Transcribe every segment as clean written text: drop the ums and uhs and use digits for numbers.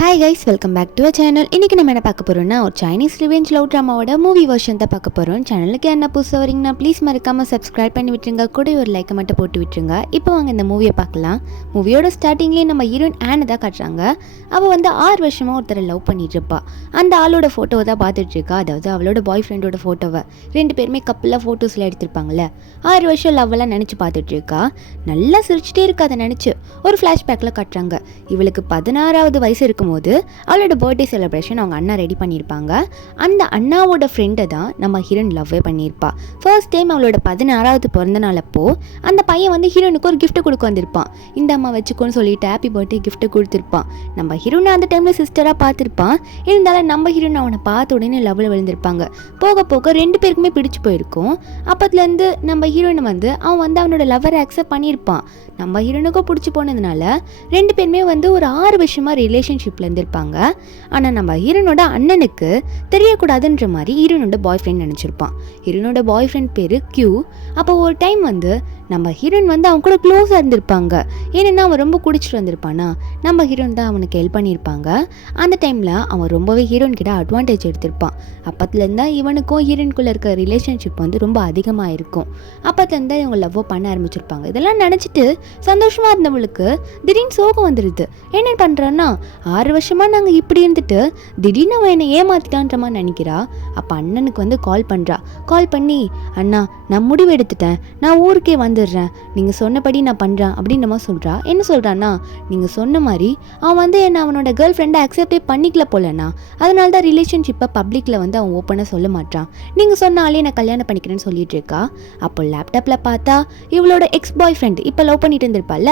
Hi guys, welcome back to a channel. இன்றைக்கி நம்ம என்ன பார்க்க போகிறோம்னா, ஒரு சைனீஸ் ரிவெஞ்ச் லவ் ட்ராமாவோட மூவி வெர்ஷன் தான் பார்க்க போகிறோம். சேனலுக்கு என்ன புதுசாக வரீங்கன்னா ப்ளீஸ் மறக்காமல் சப்ஸ்கிரைப் பண்ணி விட்டுருங்க, கூட ஒரு லைக்கை மட்டும் போட்டு விட்டுருங்க. இப்போ வாங்க இந்த மூவியை பார்க்கலாம். மூவியோட ஸ்டார்டிங்லேயே நம்ம ஹீரோயின் ஆனை தான் காட்டுறாங்க. அவள் வந்து 6 வருஷமாக ஒருத்தரை லவ் பண்ணிட்டு இருப்பா. அந்த ஆளோட ஃபோட்டோவை தான் பார்த்துட்டு இருக்கா, அதாவது அவளோட பாய் ஃப்ரெண்டோட ஃபோட்டோவை. 2 பேருமே கப்பலாக ஃபோட்டோஸில் எடுத்திருப்பாங்கள்ல. 6 வருஷம் லவ்வெல்லாம் நினச்சி பார்த்துட்டு இருக்கா. நல்லா சிரிச்சிட்டே இருக்கா அதை நினச்சி. ஒரு ஃப்ளாஷ்பேக்கில் காட்டுறாங்க. இவளுக்கு 16வது வயசு இருக்கும்போது அவளோட பர்த்டே செலிப்ரேஷன் அவங்க அண்ணா ரெடி பண்ணியிருப்பாங்க. அந்த அண்ணாவோட ஃப்ரெண்டை தான் நம்ம ஹீரோயின் லவ்வே பண்ணியிருப்பா. ஃபர்ஸ்ட் டைம் அவளோட 16வது பிறந்த நாள் அப்போ அந்த பையன் வந்து ஹீரோனுக்கு ஒரு கிஃப்ட் கொடுக்க வந்திருப்பான். இந்த அம்மா வச்சுக்கோன்னு சொல்லிட்டு ஹாப்பி பர்த்டே கிஃப்ட் கொடுத்துருப்பான். நம்ம ஹீரோனை அந்த டைமில் சிஸ்டராக பார்த்துருப்பான். இருந்தாலும் நம்ம ஹீரோன் அவனை பார்த்த உடனே லவ்வில் விழுந்திருப்பாங்க. போக போக 2 பேருக்குமே பிடிச்சி போயிருக்கும். அப்போதுலேருந்து நம்ம ஹீரோனை வந்து அவன் வந்து அவனோட லவ்வரை அக்செப்ட் பண்ணியிருப்பான். நம்ம ஹீரோனுக்கும் பிடிச்சி போனதுனால 2 பேருமே வந்து ஒரு 6 வருஷமாக ரிலேஷன்ஷிப்பில் இருந்திருப்பாங்க. ஆனால் நம்ம ஹீரோனோட அண்ணனுக்கு தெரியக்கூடாதுன்ற மாதிரி ஹீரோனோட பாய் ஃப்ரெண்ட் நினச்சிருப்பான். ஹீரோனோட பாய் ஃப்ரெண்ட் பேர் கியூ. அப்போ ஒரு டைம் வந்து நம்ம ஹீரோயின் வந்து அவன் கூட க்ளோஸாக இருந்திருப்பாங்க. ஏன்னா அவன் ரொம்ப குடிச்சிட்டு வந்திருப்பானா, நம்ம ஹீரோயின் தான் அவனுக்கு ஹெல்ப் பண்ணியிருப்பாங்க. அந்த டைமில் அவன் ரொம்பவே ஹீரோயின் கிட்ட அட்வான்டேஜ் எடுத்திருப்பான். அப்பத்துலேருந்தா இவனுக்கும் ஹீரோயின்குள்ளே இருக்க ரிலேஷன்ஷிப் வந்து ரொம்ப அதிகமாக இருக்கும். அப்பத்துலேருந்தா இவங்க லவ் பண்ண ஆரம்பிச்சிருப்பாங்க. இதெல்லாம் நினச்சிட்டு சந்தோஷமாக இருந்தவளுக்கு திடீர்னு சோகம் வந்துடுது. என்ன பண்ணுறான்னா, 6 வருஷமாக நாங்கள் இப்படி இருந்துட்டு திடீர்னு அவன் என்னை ஏமாத்திட்டான்ற மாதிரி நினைக்கிறா. அப்போ அண்ணனுக்கு வந்து கால் பண்ணுறா. கால் பண்ணி, அண்ணா நான் முடிவு எடுத்துட்டேன், நான் ஊருக்கே வந்துடுறேன், நீங்கள் சொன்னபடி நான் பண்ணுறேன் அப்படின்ற மாதிரி சொல்கிறா. என்ன சொல்கிறான்னா, நீங்கள் சொன்ன மாதிரி அவன் வந்து என்னை அவனோட கேர்ள் ஃப்ரெண்டை அக்செப்டே பண்ணிக்கல போலண்ணா, அதனால தான் ரிலேஷன்ஷிப்பை பப்ளிக்கில் வந்து அவன் ஓப்பனாக சொல்ல மாட்டான், நீங்கள் சொன்னாலே நான் கல்யாணம் பண்ணிக்கிறேன்னு சொல்லிட்டு இருக்கா. அப்போ லேப்டாப்பில் பார்த்தா இவளோட எக்ஸ் பாய் ஃப்ரெண்ட் இப்போ லவ் பண்ணிட்டு இருந்திருப்பால,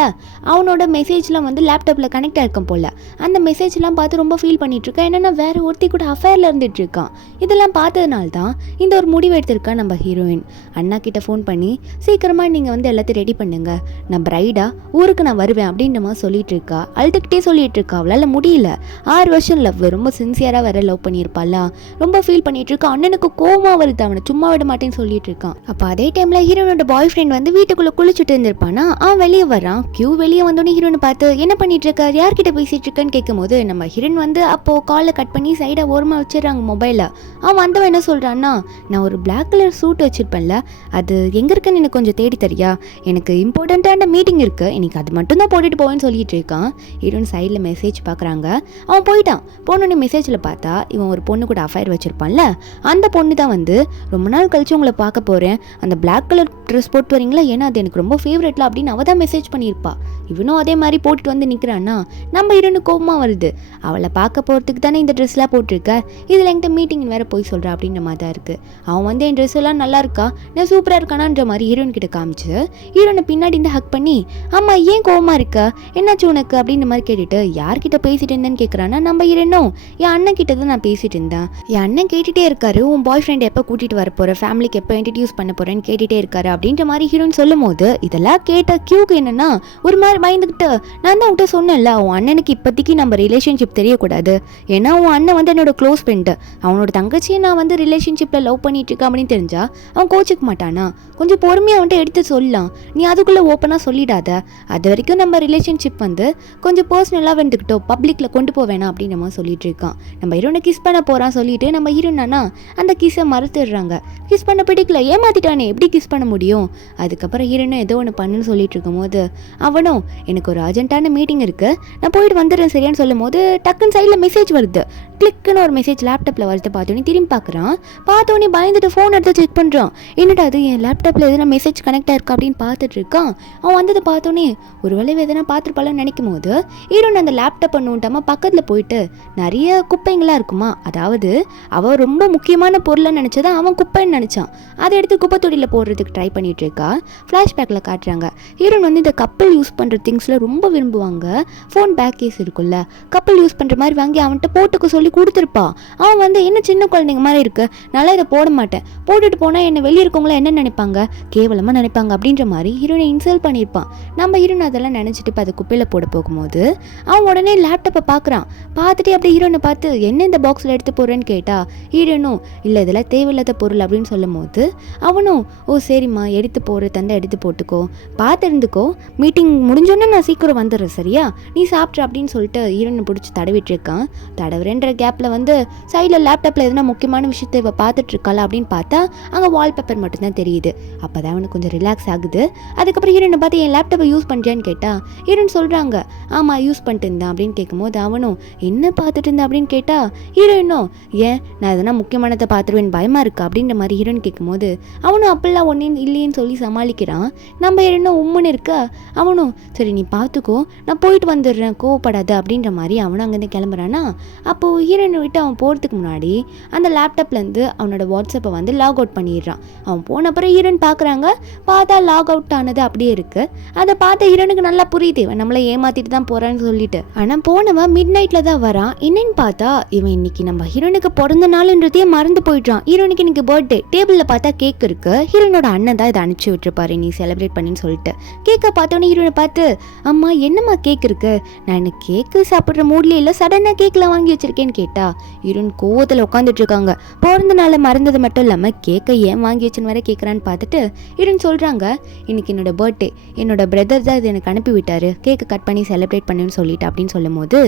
அவனோட மெசேஜ்லாம் வந்து லேப்டாப்பில் கனெக்ட் ஆகிருக்கும் போல். அந்த மெசேஜ்லாம் பார்த்து ரொம்ப ஃபீல் பண்ணிட்டு இருக்கா. என்னென்னா வேறு ஒருத்தி கூட அஃபேரில் இருந்துட்டு இருக்கான். இதெல்லாம் பார்த்ததுனால தான் இந்த ஒரு முடிவு எடுத்திருக்கா நம்ம ஹீரோயின். அண்ணா கிட்ட ஃபோன் பண்ணி சீக்கிரமாக நீங்கள் வந்து எல்லாத்தையும் ரெடி பண்ணுங்க, நான் பிரைடா ஊருக்கு நான் வருவேன் அப்படின்ற மாதிரி சொல்லிட்டு இருக்கா. அழுதுகிட்டே சொல்லிட்டு இருக்கா. அவளால் முடியல. 6 வருஷம் லவ், ரொம்ப சின்சியராக வேற லவ் பண்ணியிருப்பாளா. ரொம்ப ஃபீல் பண்ணிட்டு இருக்கா. அண்ணனுக்கு கோவமா வருது, அவனை சும்மா விட மாட்டேன்னு சொல்லிட்டு இருக்கான். அப்போ அதே டைமில் ஹீரோனோட பாய் ஃப்ரெண்ட் வந்து வீட்டுக்குள்ளே குளிச்சுட்டு இருந்திருப்பானா. அவன் வெளியே வரான். கியூ வெளியே வந்தோடனே ஹீரோனை பார்த்து என்ன பண்ணிட்டு இருக்கா, யார்கிட்ட பேசிட்டு இருக்கேன்னு கேட்கும்போது நம்ம ஹீரோன் வந்து அப்போது காலை கட் பண்ணி சைடாக ஓரமாக வச்சிடறாங்க மொபைலில். அவன் வந்தவன் என்ன சொல்கிறான்னா, நான் ஒரு பிளாக் கலர் சூட் வச்சிருப்பேன்ல, அது எங்கே இருக்குன்னு எனக்கு கொஞ்சம் தேடி தரியா, எனக்கு இம்பார்ட்டண்ட்டான மீட்டிங் இருக்குது, எனக்கு அது மட்டும் தான் போட்டுட்டு போவேன்னு சொல்லிட்டு இருக்கான். ஹீரோயின் சைடில் மெசேஜ் பார்க்குறாங்க. அவன் போயிட்டான். போனோடனே மெசேஜில் பார்த்தா இவன் ஒரு பொண்ணு கூட அஃபேர் வச்சுருப்பான்ல, அந்த பொண்ணு தான் வந்து ரொம்ப நாள் கழிச்சு உங்களை பார்க்க போகிறேன், அந்த பிளாக் கலர் ட்ரெஸ் போட்டு வரீங்களா, ஏன்னா அது எனக்கு ரொம்ப ஃபேவரெட்ல அப்படின்னு அவள் தான் மெசேஜ் பண்ணியிருப்பா. இவனும் அதே மாதிரி போட்டுட்டு வந்து நிற்கிறான்னா நம்ம ஹீரோனு கோபமாக வருது. அவளை பார்க்க போகிறதுக்கு தானே இந்த ட்ரெஸ்லாம் போட்டிருக்க, இதில் என்கிட்ட மீட்டிங் வேறு போய் சொல்கிறா அப்படின்ற மாதிரி தான் இருக்குது. அவன் வந்து என் ட்ரெஸ் எல்லாம் நல்லா இருக்கா, நான் சூப்பராக இருக்கானான்ற மாதிரி ஹீரோயின் கிட்ட காமிச்சு ஹீரோனை பின்னாடி இந்த ஹக் பண்ணி, அம்மா ஏன் கோவமாக இருக்க, என்னாச்சு உனக்கு அப்படின்ற மாதிரி கேட்டுட்டு யார்கிட்ட பேசிட்டு இருந்தேன்னு கேட்குறான்னா நம்ம ஹீரோனும் என் அண்ணன் கிட்ட தான் நான் பேசிட்டு இருந்தேன், என் அண்ணன் கேட்டுகிட்டே இருக்காரு உன் பாய் ஃப்ரெண்ட் எப்போ கூட்டிகிட்டு வர போகிற, ஃபேமிலிக்கு எப்போ இன்ட்ரடியூஸ் பண்ண போகிறேன்னு கேட்டுகிட்டே இருக்காரு அப்படின்ற மாதிரி ஹீரோயின் சொல்லும் போது இதெல்லாம் கேட்ட கியூக்கு என்னன்னா ஒரு மாதிரி பயந்துக்கிட்டு, நான் தான் உன்கிட்ட சொன்னேன்ல உன் அண்ணனுக்கு இப்போதைக்கு நம்ம ரிலேஷன்ஷிப் தெரியக்கூடாது, ஏன்னா உன் அண்ணன் வந்து என்னோட க்ளோஸ் ஃப்ரெண்டு, அவனோட தங்கச்சியை நான் வந்து ரிலேஷன்ஷிப்பில் லவ் பண்ணிட்டு இருக்கேன் அப்படின்னு தெரிஞ்சா அவன் கோச்சிக்க மாட்டானா, கொஞ்சம் பொறுமையாக அவன்கிட்ட எடுத்து சொல்லலாம், நீ அதுக்குள்ளே ஓப்பனாக சொல்லிடாத, அது வரைக்கும் நம்ம ரிலேஷன்ஷிப் வந்து கொஞ்சம் பர்சனலாக வந்துக்கிட்டோம், பப்ளிக்கில் கொண்டு போவேணா அப்படின்னு நம்ம சொல்லிட்டு இருக்கான். நம்ம ஹீரோனை கிஸ் பண்ண போகிறான் சொல்லிட்டு நம்ம ஹீரோனா அந்த கிஸ்ஸை மறுத்துடுறாங்க. கிஸ் பண்ண பிடிக்கல, ஏமாத்திட்டானே, எப்படி கிஸ் பண்ண முடியும். அதுக்கப்புறம் ஹீரோனும் ஏதோ ஒன்று பண்ணுன்னு சொல்லிட்டு இருக்கும்போது அவனும் எனக்கு ஒரு அர்ஜென்ட்டான மீட்டிங் இருக்குது, நான் போயிட்டு வந்துடுறேன் சரியான்னு சொல்லும் போது டக்குன்னு சைடில் மெசேஜ் வருது. கிளிக்குன்னு ஒரு மெசேஜ் லேப்டாப்பில் வருது. பார்த்தோன்னே திரும்பி பார்க்குறான். பார்த்தோன்னே பயந்துட்டு ஃபோன் எடுத்து செக் பண்ணுறான். என்னடா அது என் லேப்டாப்பில் எதுனா மெசேஜ் கனெக்ட் ஆயிருக்கா அப்படின்னு பார்த்துட்டு இருக்கான். அவன் வந்ததை பார்த்தோன்னே ஒரு வேளை எதனா பார்த்துருப்பாளன்னு நினைக்கும் போது ஹீரோன் அந்த லேப்டாப் நோண்டாமல் பக்கத்தில் போயிட்டு நிறைய குப்பைங்களாம் இருக்குமா, அதாவது அவள் ரொம்ப முக்கியமான பொருளை நினச்சதை அவன் குப்பைன்னு நினச்சான். அதை எடுத்து குப்பை தொடியில் போடுறதுக்கு ட்ரை பண்ணிட்டு இருக்கா. ஃப்ளாஷ்பேக்கில் காட்டுறாங்க. ஹீரோன் வந்து இந்த கப்பல் யூஸ் பண்ணுற திங்ஸில் ரொம்ப விரும்புவாங்க. ஃபோன் பேக் கேஸ் இருக்குல்ல, கப்பல் யூஸ் பண்ணுற மாதிரி வாங்கி அவன்கிட்ட போட்டுக்க சொல்லி கொடுத்துருப்பா. அவன் வந்து என்ன சின்ன குழந்தைங்க மாதிரி இருக்கு, நல்லா இதை போட மாட்டேன், போட்டுட்டு போனால் என்னை வெளியே இருக்கவங்கள என்ன நினைப்பாங்க, கேவலமாக நினைப்பாங்க அப்படின்ற மாதிரி ஹீரோனை இன்சல்ட் பண்ணியிருப்பான். நம்ம ஹீரோன் அதெல்லாம் நினச்சிட்டு இப்போ அதை குப்பையில் போட போகும்போது அவன் உடனே லேப்டாப்பை பார்க்குறான். பார்த்துட்டு அப்படியே ஹீரோனை பார்த்து என்ன இந்த பாக்ஸில் எடுத்து போகிறேன்னு கேட்டா ஹீரோனும் இல்லை இதெல்லாம் தேவையில்லாத பொருள் அப்படின்னு சொல்லும் போது அவனும் ஓ சரிம்மா எடுத்து போகிற தந்தை எடுத்து போட்டுக்கோ, பார்த்து இருந்துக்கோ, மீட்டிங் முடிஞ்சோன்னே நான் சீக்கிரம் வந்துடுறேன் சரியா, நீ சாப்பிட்ற அப்படின்னு சொல்லிட்டு ஹீரோன் ஹீரோயினை பிடிச்சி தடவிட்டு இருக்கான். தடவுறேன்ற கேப்பில் வந்து சைடில் லேப்டாப்பில் எதுனா முக்கியமான விஷயத்தை இவ பார்த்துட்டு இருக்காளா அப்படின்னு பார்த்தா அங்கே வால்பேப்பர் மட்டும்தான் தெரியுது. அப்போ தான் அவனுக்கு கொஞ்சம் ரிலாக்ஸ் ஆகுது. அதுக்கப்புறம் ஹீரோயினை பார்த்து என் லேப்டாப்பை யூஸ் பண்ணுறியான்னு கேட்டால் ஹீரோயின் சொல்கிறாங்க ஆமாம் யூஸ் பண்ணிட்டு இருந்தேன் அப்படின்னு கேட்கும்போது அவனும் என்ன பார்த்துட்டு இருந்தேன் அப்படின்னு கேட்டால் ஹீரோயினும் ஏன் நான் எதனா முக்கியமானதை பார்த்துருவேன் பயமாக இருக்கா அப்படின்ற மாதிரி ஹீரோயின் கேட்கும்போது அவனும் அப்பெல்லாம் ஒன்றேன்னு இல்லைன்னு சொல்லி சமாளிக்கிறான். நம்ம ஹீரோயினும் உம்முன்னு இருக்கா. அவனும் சரி நீ பார்த்துக்கோ நான் போயிட்டு வந்துடுறேன் கோவப்படாது அப்படின்ற மாதிரி அவனும் அங்கேருந்து கிளம்புறானா. அப்போது ஹீரோயினை விட்டு அவன் போகிறதுக்கு முன்னாடி அந்த லேப்டாப்லேருந்து அவனோட வாட்ஸ்அப்பை வந்து லாக் அவுட் பண்ணிடுறான். அவன் போன அப்புறம் ஹீரோயின் பார்க்குறாங்க. பார்த்தா லாக் அவுட் ஆனது அப்படியே இருக்குது. அதை பார்த்த ஹீரோனுக்கு நல்லா புரியுது இவன் நம்மளை ஏமாற்றிட்டு தான் போகிறான்னு சொல்லிட்டு. ஆனால் போனவன் மிட் நைட்டில் தான் வரான். என்னன்னு பார்த்தா இவன் இன்னைக்கு நம்ம ஹீரோனுக்கு பிறந்த நாள்ன்றதையே மறந்து போயிட்டான். ஹீரோனுக்கு இன்னைக்கு பர்த்டே. டேபிளில் பார்த்தா கேக் இருக்கு. ஹீரோனோட அண்ணன் தான் இதை அனுப்பிச்சு விட்டுருப்பாரு நீ செலிப்ரேட் பண்ணின்னு சொல்லிட்டு. கேக்கை பார்த்தோன்னே ஹீரோனை பார்த்து அம்மா என்னம்மா கேக் இருக்கு, நான் எனக்கு கேக்கு சாப்பிட்ற மூட்லேயே இல்லை சடனாக கேக்கில் வாங்கி வச்சிருக்கேன்னு கேட்டா ஹீரோயின் கோவத்தில் உட்காந்துட்டு இருக்காங்க. பிறந்த நாளை மறந்தது மட்டும் இல்லாமல் கேக்கை ஏன் வாங்கி வச்சுன்னு வர கேட்குறான்னு பார்த்துட்டு ஹீரோயின் சொல்கிறாங்க இன்னைக்கு என்னோட பர்த்டே, என்னோட பிரதர் தான் இது எனக்கு அனுப்பி விட்டாரு, கேக்கை கட் பண்ணி செலிப்ரேட் பண்ணுன்னு சொல்லிட்டு அப்படின்னு சொல்லும் போது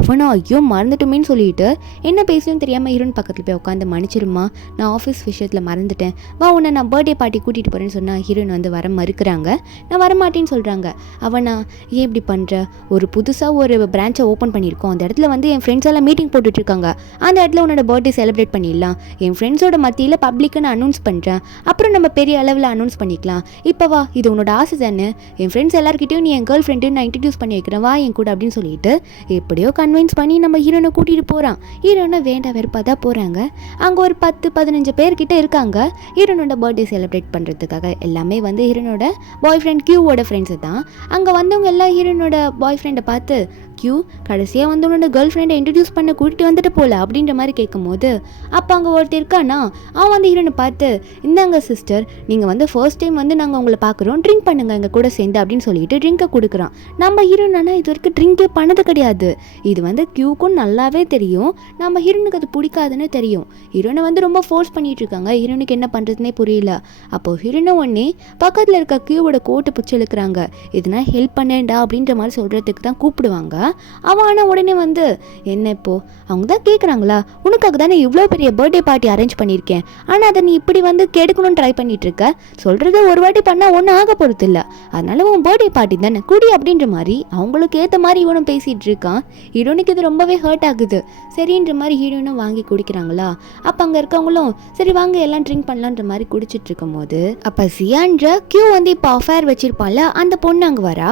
அவனும் ஐயோ மறந்துட்டுமேன்னு சொல்லிட்டு என்ன பேசணும்னு தெரியாமல் ஹீரோயின் பக்கத்தில் போய் உட்காந்து மன்னிச்சிருமா நான் ஆஃபீஸ் விஷயத்தில் மறந்துட்டேன், வா உன்னை நான் பர்த்டே பார்ட்டி கூட்டிகிட்டு போகிறேன்னு சொன்னால் ஹீரோயின் வந்து வர மறுக்கிறாங்க. நான் வரமாட்டேன்னு சொல்கிறாங்க. அவனா ஏன் இப்படி பண்ணுற, ஒரு புதுசாக ஒரு பிரான்ச்சை ஓப்பன் பண்ணியிருக்கோம், அந்த இடத்துல வந்து என் ஃப்ரெண்ட்ஸ் எல்லாம் மீட்டிங் போட்டுட்ருக்காங்க, அந்த இடத்துல உன்னோட பர்த்டே செலிப்ரேட் பண்ணிடலாம், என் ஃப்ரெண்ட்ஸோட மத்தியில் பப்ளிக்குன்னு அனௌன்ஸ் பண்ணுறேன், அப்புறம் நம்ம பெரிய அளவில் அனௌன்ஸ் பண்ணிக்கலாம், இப்போ வா இது உன்னோட ஆசை தானே, என் ஃப்ரெண்ட்ஸ் எல்லாருக்கிட்டையும் நீ என் கேர்ள் ஃப்ரெண்டு நான் இன்ட்ரடியூஸ் பண்ணி வைக்கிறேன் வா என் கூட அப்படின்னு சொல்லிட்டு எப்படியோ கன்வின்ஸ் பண்ணி நம்ம ஹீரோனை கூட்டிகிட்டு போகிறான். ஹீரோனை வேண்டாம் வெறுப்பாக தான் போகிறாங்க. அங்கே ஒரு 10-15 பேர்கிட்ட இருக்காங்க ஹீரோனோட பர்த்டே செலிப்ரேட் பண்ணுறதுக்காக. எல்லாமே வந்து ஹீரோனோட பாய் ஃப்ரெண்ட் கியூவோட ஃப்ரெண்ட்ஸு தான். அங்கே வந்தவங்க எல்லாம் ஹீரோனோட பாய் ஃப்ரெண்டை பார்த்து கியூ கடைசியாக வந்து உன்னோட கேர்ள் ஃப்ரெண்டை இன்ட்ரடியூஸ் பண்ண கூட்டிகிட்டு வந்துட்டு போகல அப்படின்ற மாதிரி கேட்கும்போது அப்போ அங்கே ஒருத்தர் இருக்கானா அவன் வந்து ஹீரோனை பார்த்து இந்தாங்க சிஸ்டர் நீங்கள் வந்து ஃபர்ஸ்ட் டைம் வந்து நாங்கள் உங்களை பார்க்குறோம் ட்ரிங்க் பண்ணுங்க எங்கள் கூட சேர்ந்து அப்படின்னு சொல்லிட்டு ட்ரிங்கை கொடுக்குறான். நம்ம ஹீரோனா இது வரைக்கும் ட்ரிங்கே பண்ணது கிடையாது. இது வந்து கியூக்கும் நல்லாவே தெரியும், நம்ம ஹீரோனுக்கு அது பிடிக்காதுன்னு தெரியும். ஹீரோனை வந்து ரொம்ப ஃபோர்ஸ் பண்ணிட்டு இருக்காங்க. ஹீரோனுக்கு என்ன பண்ணுறதுனே புரியல. அப்போது ஹீரோனை உடனே பக்கத்தில் இருக்க கியூவோட கோட்டை பிடிச்சி இழுக்கிறாங்க. இதுனா ஹெல்ப் பண்ணேன்டா அப்படின்ற மாதிரி சொல்கிறதுக்கு தான் கூப்பிடுவாங்க. அவன் ஆனால் உடனே வந்து என்ன இப்போ அவங்க தான் கேட்குறாங்களா உனக்காக தானே இவ்வளோ பெரிய பர்த்டே பார்ட்டி அரேஞ்ச் பண்ணியிருக்கேன், ஆனால் அதை நீ இப்படி வந்து கெடுக்கணும்னு ட்ரை பண்ணிட்டு இருக்க, சொல்கிறத ஒரு வாட்டி பண்ணால் ஒன்றும் ஆக போகிறது இல்லை, அதனால உன் பர்த்டே பார்ட்டி தானே குடி அப்படின்ற மாதிரி அவங்களுக்கு ஏற்ற மாதிரி இவனும் பேசிகிட்டு இருக்கான். ஹீரோனுக்கு இது ரொம்பவே ஹர்ட் ஆகுது. சரின்ற மாதிரி ஹீரோனும் வாங்கி குடிக்கிறாங்களா. அப்போ அங்கே இருக்கவங்களும் சரி வாங்க எல்லாம் ட்ரிங்க் பண்ணலான்ற மாதிரி குடிச்சிட்டு இருக்கும் போது அப்போ சியான்ற கியூ வந்து இப்போ அஃபேர் வச்சிருப்பால அந்த பொண்ணு அங்கே வரா.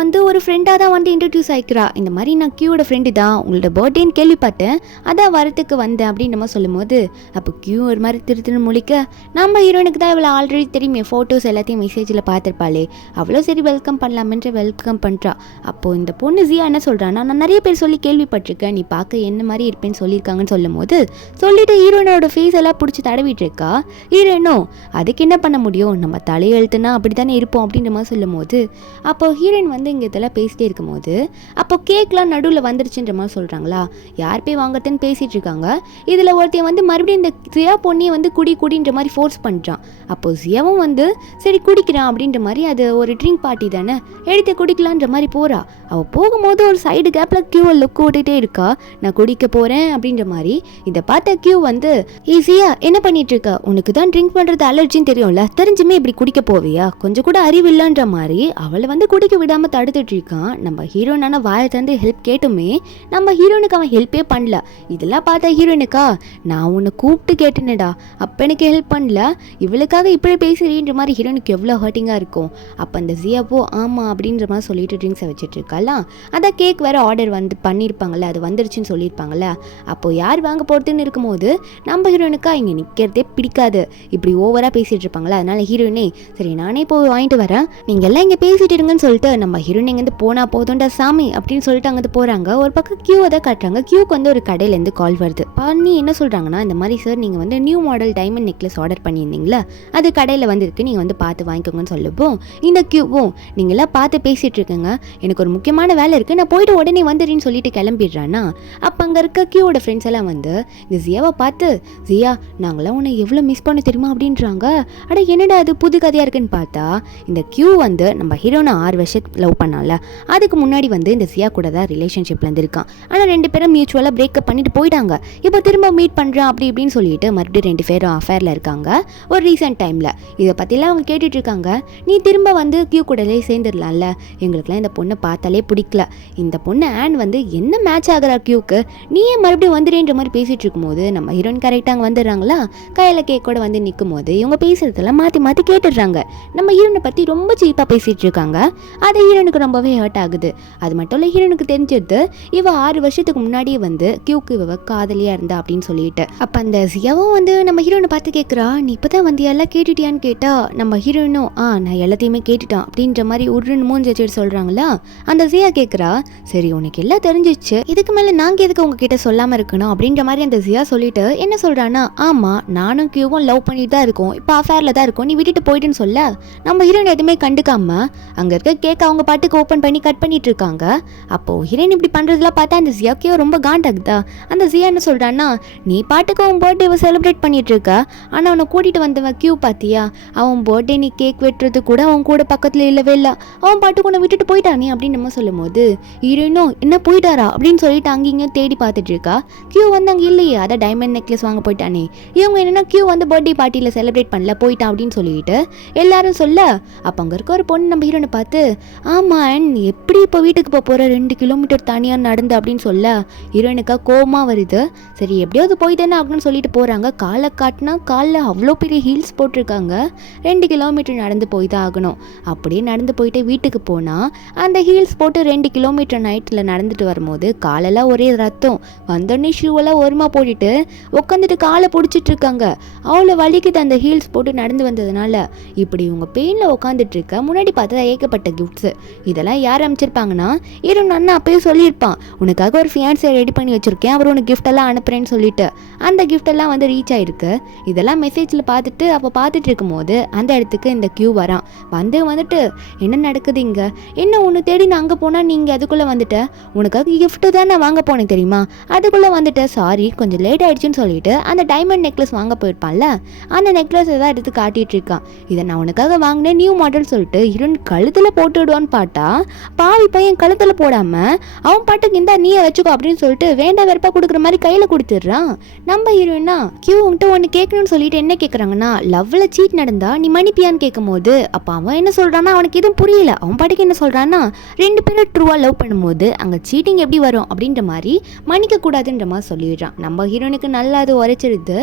வந்து ஒரு ஃப்ரெண்டாக தான் வந்து இன்ட்ரடியூஸ் ஆகிக்கிறா. இந்த மாதிரி நான் கியூவோட ஃப்ரெண்டு தான், உங்களோட பர்த்டேன்னு கேள்விப்பட்டேன் அதான் வரத்துக்கு வந்தேன் அப்படின்னு நம்ம சொல்லும் போது அப்போ கியூ ஒரு மாதிரி திருத்தின்னு முழிக்க நம்ம ஹீரோனுக்கு தான் இவ்வளோ ஆல்ரெடி தெரியுமே ஃபோட்டோஸ் எல்லாத்தையும் மெசேஜில் பார்த்துருப்பாளே அவ்வளோ சரி வெல்கம் பண்ணலாமென்ற வெல்கம் பண்ணுறா. அப்போது இந்த பொண்ணு ஜியா என்ன சொல்கிறான்னா நான் நிறைய பேர் சொல்லி கேள்விப்பட்டிருக்கேன் நீ பார்க்க என்ன மாதிரி இருப்பேன்னு சொல்லியிருக்காங்கன்னு சொல்லும் போது சொல்லிட்டு ஹீரோனோட ஃபேஸ் எல்லாம் பிடிச்சி தடவிட்டு இருக்கா. ஹீரோனோ அதுக்கு என்ன பண்ண முடியும் நம்ம தலையெழுத்துனா அப்படி தானே இருப்போம் அப்படின்ற மாதிரி சொல்லும் போது அப்போது ஹீரோயின் வந்து இங்கே இதெல்லாம் பேசிட்டே இருக்கும் போது அப்போ கேக்லாம் நடுவில் வந்துருச்சுன்ற மாதிரி சொல்கிறாங்களா. யார் போய் வாங்குறதுன்னு பேசிகிட்டு இருக்காங்க. இதில் ஒருத்தையும் வந்து மறுபடியும் இந்த ஜியா பொண்ணியை வந்து குடின்ற மாதிரி ஃபோர்ஸ் பண்ணுறான். அப்போது ஜியாவும் வந்து சரி குடிக்கிறான் அப்படின்ற மாதிரி அது ஒரு ட்ரிங்க் பார்ட்டி தானே எடுத்து குடிக்கலான்ற மாதிரி போகிறா. அவள் போகும்போது ஒரு சைடு கேப்பில் கியூவை லுக் ஓட்டிகிட்டே இருக்கா. நான் குடிக்க போகிறேன் அப்படின்ற மாதிரி இதை பார்த்த கியூ வந்து ஈஸியா என்ன பண்ணிட்டு இருக்க, உனக்கு தான் ட்ரிங்க் பண்ணுறது அலர்ஜின்னு தெரியும்ல, தெரிஞ்சுமே இப்படி குடிக்க போவியா, கொஞ்சம் கூட அறிவு இல்லைன்ற மாதிரி அவளை வந்து குடிக்க விடாமல் தடுத்துட்டு இருக்கான். நம்ம ஹீரோனான வாயை தந்து ஹெல்ப் கேட்டுமே நம்ம ஹீரோனுக்கு அவன் ஹெல்ப்பே பண்ணல. இதெல்லாம் பார்த்தா ஹீரோனுக்கா நான் உன்னை கூப்பிட்டு கேட்டேனேடா அப்போ எனக்கு ஹெல்ப் பண்ணல, இவளுக்காக இப்படி பேசுறீன்ற மாதிரி ஹீரோனுக்கு எவ்வளோ ஹர்ட்டிங்காக இருக்கும். அப்போ அந்த ஜியாப்போ ஆமாம் அப்படின்ற மாதிரி சொல்லிட்டு ட்ரிங்க்ஸை வச்சுட்டு இருக்கலாம். அதான் கேக் வேறு ஆர்டர் வந்து பண்ணியிருப்பாங்கள்ல அது வந்துருச்சுன்னு சொல்லியிருப்பாங்கள்ல. அப்போது யார் வாங்க போகிறதுன்னு இருக்கும்போது நம்ம ஹீரோனுக்கா இங்கே நிற்கிறதே பிடிக்காது, இப்படி ஓவராக பேசிகிட்டு இருப்பாங்களா. அதனால ஹீரோயினே சரி நானே போய் வாங்கிட்டு வரேன் நீங்கள் எல்லாம் இங்கே பேசிகிட்டு இருங்கன்னு சொல்லிட்டு நம்ம ஹீரோயின் இங்கேருந்து போனால் போதும்டா சாமி அப்படின்னு சொல்லிட்டு அங்கே போகிறாங்க. ஒரு பக்கம் கியூவை தான் காட்டுறாங்க. கியூக்கு வந்து ஒரு கடையிலேருந்து கால் வருது. பண்ணி என்ன சொல்கிறாங்கன்னா இந்த மாதிரி சார் நீங்கள் வந்து new model diamond necklace order பண்ணியிருந்தீங்களா அது கடையில் வந்துருக்கு நீங்கள் வந்து பார்த்து வாங்கிக்கோங்கன்னு சொல்லுவோம். இந்த கியூவும் நீங்களாம் பார்த்து பேசிகிட்டு இருக்குங்க எனக்கு ஒரு முக்கியமான வேலை இருக்குது நான் போயிட்டு உடனே வந்துடுன்னு சொல்லிட்டு கிளம்பிடுறான்னா. அப்போ அங்கே இருக்க கியூவோட ஃப்ரெண்ட்ஸ் எல்லாம் வந்து இந்த ஜியாவை பார்த்து ஜியா நாங்களாம் உன்னை எவ்வளோ மிஸ் பண்ண தெரியுமா அப்படின்றாங்க. அட என்னடா அது புது கதையாக இருக்குன்னு பார்த்தா இந்த கியூ வந்து நம்ம ஹீரோனை 6 வருஷம் லவ் பண்ணால அதுக்கு முன்னாடி வந்து இந்த ஜியா ஜியா கூட தான் ரிலேஷன்ஷிப்ல இருந்திருக்கான். ஆனால் 2 பேரும் மியூச்சுவலாக பிரேக்கப் பண்ணிட்டு போயிட்டாங்க. இப்போ திரும்ப மீட் பண்ணுறான் அப்படி இப்படின்னு சொல்லிட்டு மறுபடியும் 2 பேரும் அஃபேரில் இருக்காங்க ஒரு ரீசெண்ட் டைமில். இதை பற்றிலாம் அவங்க கேட்டுட்டு இருக்காங்க. நீ திரும்ப வந்து கியூ கூடலே சேர்ந்துடலாம்ல, எங்களுக்குலாம் இந்த பொண்ணை பார்த்தாலே பிடிக்கல, இந்த பொண்ணு ஆன் வந்து என்ன மேட்ச் ஆகிறா கியூக்கு, நீயே மறுபடியும் வந்துடுன்ற மாதிரி பேசிகிட்டு இருக்கும்போது நம்ம ஹீரோயின் கரெக்டாக அங்கே வந்துடுறாங்களா. கையில் கேக்கோட வந்து நிற்கும் போது இவங்க பேசுறதெல்லாம் மாற்றி மாற்றி கேட்டுடுறாங்க. நம்ம ஹீரோனை பற்றி ரொம்ப சீப்பாக பேசிகிட்டு இருக்காங்க. அது ஹீரோனுக்கு ரொம்பவே ஹர்ட் ஆகுது. அது மட்டும் இல்லை, ஹீரோனுக்கு தெரிஞ்சது இவ 6 வருஷத்துக்கு முன்னாடியே வந்து கியூக்கு இவ காதலியாக இருந்தா அப்படின்னு சொல்லிட்டு. அப்போ அந்த ஜியாவும் வந்து நம்ம ஹீரோனை பார்த்து கேட்குறா, நீ இப்போ தான் வந்து எல்லாம் கேட்டுட்டியான்னு கேட்டால் நம்ம ஹீரோயினும் நான் எல்லாத்தையுமே கேட்டுட்டான் அப்படின்ற மாதிரி உருன்னு மூஞ்சி வச்சுட்டு சொல்கிறாங்களா. அந்த ஜியா கேட்குறா, சரி உனக்கு எல்லாம் தெரிஞ்சிச்சு, இதுக்கு மேலே நாங்கள் எதுக்கு உங்ககிட்ட சொல்லாமல் இருக்கணும் அப்படின்ற மாதிரி அந்த ஜியா சொல்லிட்டு என்ன சொல்கிறான்னா, ஆமாம் நானும் கியூவும் லவ் பண்ணிட்டு தான் இருக்கோம், இப்போ அஃபேரில் தான் இருக்கோம், நீ விட்டுட்டு போயிட்டுன்னு சொல்ல நம்ம ஹீரோயின் எதுவுமே கண்டுக்காம அங்கே இருக்க கேக் அவங்க பாட்டுக்கு ஓப்பன் பண்ணி கட் பண்ணிட்டு இருக்காங்க. அப்போது ஹீரோயின் இப்படி பண்ணுறதுலாம் பார்த்தா அந்த ஜியாக்கே ரொம்ப காண்டாகுதா. அந்த ஜியா என்ன சொல்கிறான்னா, நீ பாட்டுக்கு அவன் பர்த்டேவை செலிப்ரேட் பண்ணிட்டு இருக்க, ஆனால் அவனை கூட்டிகிட்டு வந்தவன் கியூ பார்த்தியா, அவன் பர்த்டே நீ கேக் வெட்டுறது கூட அவன் கூட பக்கத்தில் இல்லவே இல்லை, அவன் பாட்டுக்கு உன்னை விட்டுட்டு போயிட்டானே அப்படின்னு நம்ம சொல்லும் போது ஹீரோயினும் என்ன போயிட்டாரா அப்படின்னு சொல்லிட்டு அங்கேயும் தேடி பார்த்துட்டு இருக்கா. கியூ வந்து அங்கே இல்லையே, அதை டைமண்ட் நெக்லஸ் வாங்க போயிட்டானே. இவங்க என்னன்னா கியூ வந்து பர்த்டே பார்ட்டியில் செலிப்ரேட் பண்ணல போயிட்டான் அப்படின்னு சொல்லிட்டு எல்லாரும் சொல்ல, அப்போ அங்கே இருக்க ஒரு பொண்ணு நம்ம ஹீரோனை பார்த்து, ஆமாம் அண்ட் எப்படி இப்போ வீட்டுக்கு போகிற 2 கிலோமீட்டர் தனியாக நடந்து அப்படின்னு சொல்ல ஹீரோயினுக்கா கோவமாக வருது. சரி எப்படியாவது போய் தானே அப்படின்னு சொல்லிட்டு போகிறாங்க. காலை காட்டினா காலில் அவ்வளோ பெரிய ஹீல்ஸ் போட்டிருக்காங்க. 2 கிலோமீட்டர் நடந்து போய் தான் ஆகணும். அப்படியே நடந்து போயிட்டு வீட்டுக்கு போனால் அந்த ஹீல்ஸ் போட்டு 2 கிலோமீட்டர் நைட்டில் நடந்துட்டு வரும்போது காலெல்லாம் ஒரே ரத்தம் வந்தோடனே ஷூவெல்லாம் ஒருமா போட்டுட்டு உட்காந்துட்டு காலை பிடிச்சிட்டு இருக்காங்க. அவ்வளோ வலிக்குது அந்த ஹீல்ஸ் போட்டு நடந்து வந்ததுனால. இப்படி இவங்க பெயினில் உட்காந்துட்டு இருக்க முன்னாடி பார்த்தா ஏகப்பட்ட கிஃப்ட்ஸு. இதெல்லாம் யார் அமைச்சிருப்பாங்கன்னா இவன் அண்ணா அப்பயே சொல்லியிருப்பான், உனக்காக ஒரு ஃபியான்ஸை ரெடி பண்ணி வச்சுருக்கேன், அவர் உனக்கு கிஃப்டெல்லாம் அனுப்புகிறேன்னு சொல்லிட்டு. அந்த கிஃப்டெல்லாம் வந்து ரீச் ஆகிருக்கு. இதெல்லாம் மெசேஜில் பார்த்துட்டு அப்போ பார்த்துட்டு இருக்கும்போது அந்த இடத்துக்கு இந்த கியூ வரான். வந்துட்டு என்ன நடக்குது இங்கே, என்ன ஒன்று தேடி நான் அங்கே போனால் நீங்கள் அதுக்குள்ளே வந்துட்ட, உனக்காக கிஃப்ட்டு தான் நான் வாங்க போனேன் தெரியுமா, அதுக்குள்ளே வந்துட்டு சாரி கொஞ்சம் லேட் ஆகிடுச்சின்னு சொல்லிட்டு அந்த டைமண்ட் நெக்லஸ் வாங்க போயிருப்பான்ல, அந்த நெக்லஸ் தான் எடுத்து காட்டிகிட்டு இருக்கான். இதை நான் உனக்காக வாங்கினேன் நியூ மாடல் சொல்லிட்டு ஹீரோயின் கழுத்தில் போட்டு விடுவான்னு பார்த்தா பாவி பையன் கழுத்தில் போடாமல் அவன் பாட்டுக்கு இந்தா நீயே வச்சுக்கோ அப்படின்னு சொல்லிட்டு வேண்டாம் வெறுப்பாக கொடுக்குற மாதிரி கையில் கொடுத்துட்றான். நம்ம ஹீரோயினா கியூ உன்கிட்ட ஒன்று கேட்கணும்னு சொல்லிட்டு என்ன கேட்குறாங்கன்னா, லவ்வில் சீட் நடந்தா நீ மன்னிப்பியான்னு கேட்கும் போது அப்போ அவன் என்ன சொல்கிறான்னா அவனுக்கு எதுவும் புரியல. அவன் பாட்டுக்கு என்ன சொல்கிறான்னா, 2 பேரும் ட்ரூவாக லவ் பண்ணும்போது அங்கே சீட்டிங் எப்படி வரும் அப்படின்ற மாதிரி மன்னிக்கக்கூடாதுன்ற மாதிரி சொல்லிடுறான். நம்ம ஹீரோனுக்கு நல்லா அது உரைச்சிடுது.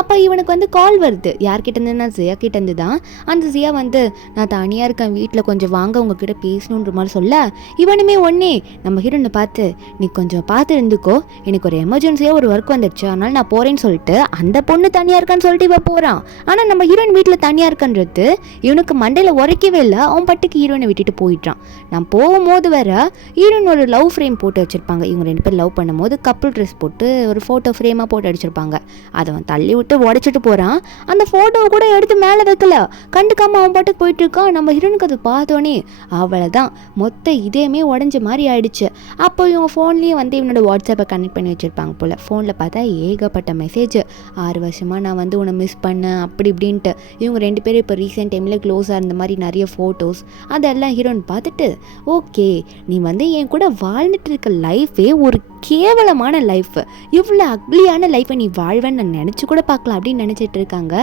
அப்போ இவனுக்கு வந்து கால் வருது. யார்கிட்ட இருந்துன்னா ஜியா கிட்ட இருந்து தான். அந்த ஜியா வந்து நான் தனியாக இருக்கேன் வீட்டில் கொஞ்சம் வாங்க உங்ககிட்ட பேசணுன்ற மாதிரி சொல்ல இவனுமே ஒன்னே நம்ம ஹீரோனை பார்த்து நீ கொஞ்சம் பார்த்து இருந்துக்கோ, எனக்கு ஒரு எமர்ஜென்சியாக ஒரு ஒர்க் வந்துடுச்சு அதனால நான் போகிறேன்னு சொல்லிட்டு அந்த பொண்ணு தனியாக இருக்கான்னு சொல்லிட்டு இவன் போகிறான். ஆனால் நம்ம ஹீரோயின் வீட்டில் தனியாக இருக்கான்றது இவனுக்கு மண்டையில் உரைக்கவே இல்லை. அவன் பட்டுக்கு ஹீரோயினை விட்டுட்டு போயிட்டான். நான் போகும்போது வேற ஹீரோயின் ஒரு லவ் ஃப்ரேம் போட்டு வச்சுருப்பாங்க. இவங்க 2 பேர் லவ் பண்ணும்போது கப்புள் ட்ரெஸ் போட்டு ஒரு ஃபோட்டோ ஃப்ரேமாக போட்டு அடிச்சிருப்பாங்க. அதை அவன் தள்ளி விட்டு உடைச்சிட்டு போகிறான். அந்த ஃபோட்டோவை கூட எடுத்து மேலே வைக்கல, கண்டுக்காமல் அவன் பாட்டுக்கு போயிட்டு இருக்கான். நம்ம ஹீரோனுக்கு அதை பார்த்தோன்னே அவ்வளோதான் மொத்த இதேமே உடஞ்ச மாதிரி ஆயிடுச்சு. அப்போ இவங்க ஃபோன்லேயே வந்து இவனோட வாட்ஸ்அப்பை கனெக்ட் பண்ணி வச்சுருப்பாங்க போல். ஃபோனில் பார்த்தா ஏகப்பட்ட மெசேஜ், 6 வருஷமாக நான் வந்து உன்னை மிஸ் பண்ணேன் அப்படி இப்படின்ட்டு. இவங்க 2 பேரும் இப்போ ரீசெண்ட் டைமில் க்ளோஸாக இருந்த மாதிரி நிறைய ஃபோட்டோஸ் அதெல்லாம் ஹீரோயின் பார்த்துட்டு, ஓகே நீ வந்து என் கூட வாழ்ந்துட்டு இருக்க லைஃபே ஒரு கேவலமான லைஃப், இவ்வளோ அக்லியான லைஃப்பை நீ வாழ்வேன்னு நான் நினச்சி கூட பார்க்கலாம் அப்படின்னு நினச்சிட்டு இருக்காங்க.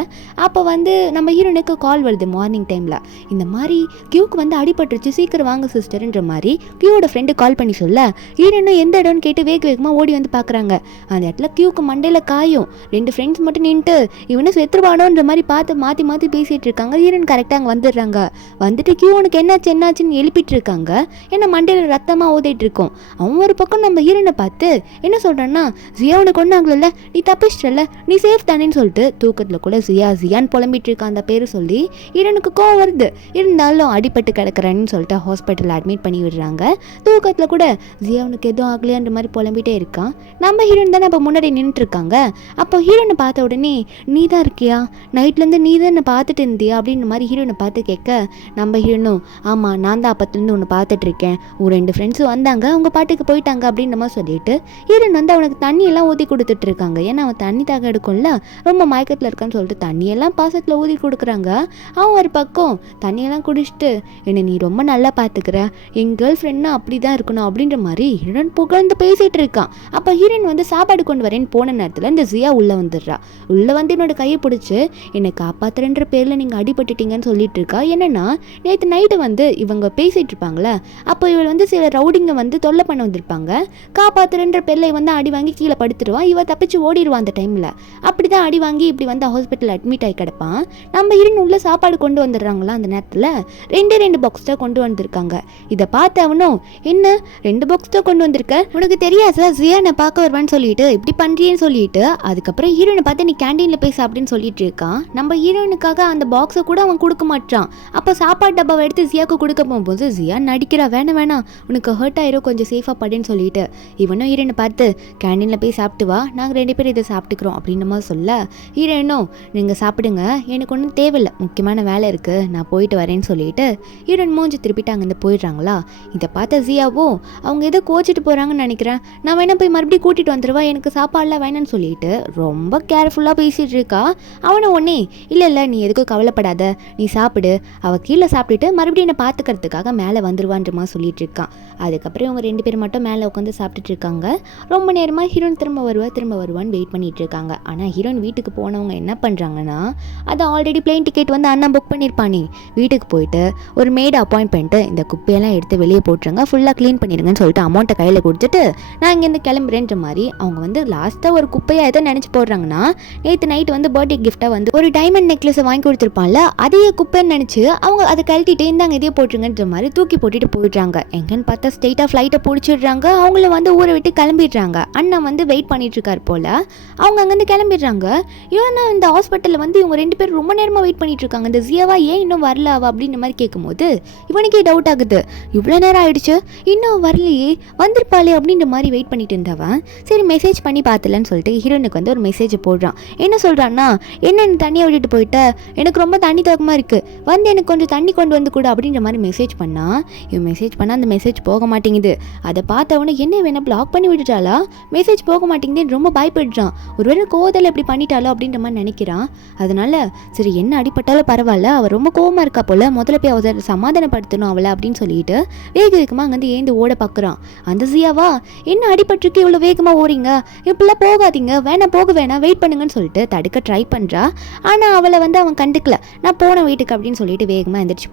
அப்போ வந்து நம்ம ஹீரோனுக்கு கால் வருது மார்னிங் டைமில், இந்த மாதிரி கியூக்கு வந்து அடிபட்டுருச்சு சீக்கிரம் வாங்க சிஸ்டர்ன்ற மாதிரி கியூவோட ஃப்ரெண்டு கால் பண்ணி சொல்ல ஹீரோனும் எந்த இடம்னு கேட்டு வேகமாக ஓடி வந்து பார்க்குறாங்க. அந்த இடத்துல கியூக்கு மண்டையில் காயும். 2 ஃப்ரெண்ட்ஸ் மட்டும் நின்றுட்டு இவனை செத்துருவானோன்ற மாதிரி பார்த்து மாற்றி மாற்றி பேசிகிட்டு இருக்காங்க. ஹீரோன் கரெக்டாக அங்கே வந்துடுறாங்க. வந்துட்டு கியூனுக்கு என்னாச்சுன்னு எழுப்பிட்டு இருக்காங்க. ஏன்னா மண்டையில் ரத்தமாக ஓதிட்டு இருக்கோம். அவன் ஒரு பக்கம் நம்ம ஹீரோனை பார்த்து என்ன சொல்கிறான்னா, ஜியா உனக்கு கொண்டாங்கள நீ தப்பிச்சிட்டல நீ சேஃப் தானேன்னு சொல்லிட்டு தூக்கத்தில் கூட ஜியான்னு புலம்பிட்டு இருக்கான். அந்த பேர் சொல்லி ஹீரோனுக்கு கோவம் வருது. இருந்தாலும் அடிபட்டு கிடக்குறேன்னு சொல்லிட்டு ஹாஸ்பிட்டலில் அட்மிட் பண்ணி விடுறாங்க. தூக்கத்தில் கூட ஜியாவுனுக்கு எதுவும் ஆகலையான்ற மாதிரி புலம்பிட்டே இருக்கான். நம்ம ஹீரோன் தானே அப்போ முன்னாடி நின்றுட்டு இருக்காங்க. அப்போ ஹீரோனை பார்த்த உடனே நீ தான் இருக்கியா, நைட்லேருந்து நீ தான் என்னை பார்த்துட்டு இருந்தியா அப்படின்ற மாதிரி ஹீரோனை பார்த்து கேட்க நம்ம ஹீரோனும் ஆமாம் நான் தான் அப்பத்துலேருந்து ஒன்று பார்த்துட்டு இருக்கேன், ஒரு 2 ஃப்ரெண்ட்ஸும் வந்தாங்க அவங்க பாட்டுக்கு போயிட்டாங்க அப்படின்ற மாதிரி சொல்லி சொல்லிட்டு ஹீரோயின் வந்து அவனுக்கு தண்ணியெல்லாம் ஊற்றி கொடுத்துட்டு இருக்காங்க. ஏன்னா அவன் தண்ணி தாக எடுக்கும்ல, ரொம்ப மயக்கத்தில் இருக்கான்னு சொல்லிட்டு தண்ணியெல்லாம் பாசத்தில் ஊற்றி கொடுக்குறாங்க. அவன் ஒரு பக்கம் தண்ணியெல்லாம் குடிச்சிட்டு என்னை நீ ரொம்ப நல்லா பார்த்துக்கிற, என் கேர்ள் ஃப்ரெண்ட்னா அப்படி தான் இருக்கணும் அப்படின்ற மாதிரி ஹீரோயின் புகழ்ந்து பேசிகிட்டு இருக்கான். அப்போ ஹீரோயின் வந்து சாப்பாடு கொண்டு வரேன்னு போன நேரத்தில் இந்த ஜியா உள்ளே வந்துடுறா. உள்ளே வந்து என்னோட கையை பிடிச்சி என்னை காப்பாற்றுறன்ற பேரில் நீங்கள் அடிபட்டுட்டீங்கன்னு சொல்லிட்டு இருக்கா. என்னன்னா நேற்று நைட்டு வந்து இவங்க பேசிகிட்டு இருப்பாங்களே, அப்போ இவள் வந்து சில ரவுடிங்க வந்து தொல்லை பண்ண வந்திருப்பாங்க. காப்பாற்றுறன்ற பேரில் வந்து அடி வாங்கி கீழே படுத்துடுவான். இவ தப்பிச்சு ஓடிடுவான். அந்த டைமில் அப்படி தான் அடி வாங்கி இப்படி வந்து ஹாஸ்பிட்டல் அட்மிட் ஆகி கிடப்பான். நம்ம ஹீரோயின் உள்ள சாப்பாடு கொண்டு வந்துடுறாங்களா, அந்த நேரத்தில் ரெண்டு பாக்ஸ் தான் கொண்டு வந்திருக்காங்க. இதை பார்த்து அவனும் என்ன 2 பாக்ஸ் தான் கொண்டு வந்திருக்க, உனக்கு தெரியாதா ஜியா நான் பார்க்க வருவான்னு சொல்லிட்டு இப்படி பண்ணுறேன்னு சொல்லிட்டு அதுக்கப்புறம் ஹீரோயினை பார்த்து நீ கேண்டீனில் போய் சாப்பிடுன்னு சொல்லிட்டு இருக்கான். நம்ம ஹீரோயினுக்காக அந்த பாக்ஸை கூட அவன் கொடுக்க மாட்டான். அப்போ சாப்பாடு டப்பாவை எடுத்து ஜியாவுக்கு கொடுக்க போகும்போது ஜியா நடிக்கிறா, வேணாம் உனக்கு ஹர்ட் ஆயிரும், கொஞ்சம் சேஃபாக படுன்னு சொல்லிட்டு இவனும் ஹீரோயினை பார்த்து கேண்டீனில் போய் சாப்பிட்டு வா, நாங்கள் 2 பேரும் இதை சாப்பிட்டுக்கிறோம் அப்படின்ற மாதிரி சொல்ல ஹீரோயினும் நீங்கள் சாப்பிடுங்க, எனக்கு ஒன்றும் தேவையில்லை, முக்கியமான வேலை இருக்குது, நான் போயிட்டு வரேன்னு சொல்லிட்டு ஹீரோயின் மூஞ்சி திருப்பிட்டு அங்கேருந்து போயிடுறாங்களா. இதை பார்த்த ஜியாவும் அவங்க ஏதோ கோச்சிட்டு போகிறாங்கன்னு நினைக்கிறேன், நான் வேணா போய் மறுபடியும் கூட்டிகிட்டு வந்துடுவா, எனக்கு சாப்பாடுலாம் வேணான்னு சொல்லிட்டு ரொம்ப கேர்ஃபுல்லாக பேசிகிட்டு இருக்கா. அவனை ஒன்னே இல்லை நீ எதுக்கும் கவலைப்படாத, நீ சாப்பிடு, அவள் கீழே சாப்பிட்டுட்டு மறுபடியும் என்னை பார்த்துக்கிறதுக்காக மேலே வந்துடுவான்ற மாதிரி சொல்லிட்டு இருக்கான். அதுக்கப்புறம் இவங்க 2 பேர் மட்டும் மேலே உட்காந்து சாப்பிட்டுட்டு இருக்காங்க. ரொம்ப நேரமாக ஹீரோயின் திரும்ப வருவான்னு வெயிட் பண்ணிட்டு இருக்காங்க. ஆனால் ஹீரோயின் வீட்டுக்கு போனவங்க என்ன பண்ணுறாங்கன்னா, அதை ஆல்ரெடி பிளேன் டிக்கெட் வந்து அண்ணா புக் பண்ணியிருப்பானே, வீட்டுக்கு போயிட்டு ஒரு மேட் அப்பாயிண்ட் பண்ணிட்டு இந்த குப்பையெல்லாம் எடுத்து வெளியே போட்டுருங்க, ஃபுல்லாக க்ளீன் பண்ணிடுங்கன்னு சொல்லிட்டு அமௌண்ட்டை கையில் கொடுத்துட்டு நான் இங்கேருந்து கிளம்புறேன்ற மாதிரி அவங்க வந்து லாஸ்ட்டாக ஒரு குப்பையாக எதை நினச்சி போடுறாங்கன்னா, நேற்று நைட்டு வந்து பர்த்டே கிஃப்டாக வந்து ஒரு டைமண்ட் நெக்லஸை வாங்கி கொடுத்துருப்பான்ல, அதையே குப்பைன்னு நினச்சி அவங்க அதை கழட்டிட்டு இந்தாங்க இதே போட்டுருங்கன்ற மாதிரி தூக்கி போட்டுட்டு போயிடுறாங்க. எங்கன்னு பார்த்தா ஸ்ட்ரெயிட்டாக ஃப்ளைட்டை பிடிச்சிடுறாங்க. அவங்கள வந்து ஊரை விட்டு கிளம்பிடுறாங்க. அண்ணன் வந்து வெயிட் பண்ணிட்டு இருக்காரு போல. அவங்க அங்கேருந்து கிளம்பிடுறாங்க. ஏன்னா இந்த ஹாஸ்பிட்டலில் வந்து இவங்க 2 பேரும் ரொம்ப நேரமாக வெயிட் பண்ணிட்டு இருக்காங்க. இந்த ஜியாவா ஏன் இன்னும் வரல அவ அப்படின்ற மாதிரி கேட்கும்போது இவனுக்கே டவுட் ஆகுது, இவ்வளோ நேரம் ஆயிடுச்சு இன்னும் வரலையே, வந்திருப்பாளே அப்படின்ற மாதிரி வெயிட் பண்ணிட்டு இருந்தவன் சரி மெசேஜ் பண்ணி பார்த்தலன்னு சொல்லிட்டு ஹீரோனுக்கு வந்து ஒரு மெசேஜ் போடுறான். என்ன சொல்கிறான்னா, என்ன தண்ணியை விட்டுட்டு போயிட்ட, எனக்கு ரொம்ப தண்ணி தாக்கமாக இருக்குது, வந்து எனக்கு கொஞ்சம் தண்ணி கொண்டு வந்து கூட அப்படின்ற மாதிரி மெசேஜ் பண்ணா. இவன் மெசேஜ் பண்ணால் அந்த மெசேஜ் போக மாட்டேங்குது. அதை பார்த்தவனே என்ன வேணா பிளாக் பண்ணி விட்டுட்டாளா, மெசேஜ் போக மாட்டேங்குதுன்னு ரொம்ப பயப்படுறான். ஒருவேளை கோவத்தில் இப்படி பண்ணிட்டாலோ அப்படின்ற மாதிரி நினைக்கிறான். அதனால சரி என்ன அடிப்பட்டாலும் பரவாயில்ல, அவள் ரொம்ப கோவமாக இருக்கா போல, முதல்ல போய் அவளை சமாதானப்படுத்தணும் அவளை அப்படின்னு சொல்லிட்டு வேகமாக அங்கேருந்து ஏந்து ஓட பார்க்குறான். அந்த ஜியாவா என்ன அடிபட்டிருக்கு இவ்வளோ வேகமாக ஓடுறீங்க, இப்படிலாம் போகாதீங்க, போக வேணாம் வெயிட் பண்ணுங்கன்னு சொல்லிட்டு தடுக்க ட்ரை பண்ணுறா. ஆனால் அவளை வந்து அவன் கண்டுக்கல. நான் போன வீட்டுக்கு அப்படின்னு சொல்லிட்டு வேகமாக எந்திரிச்சு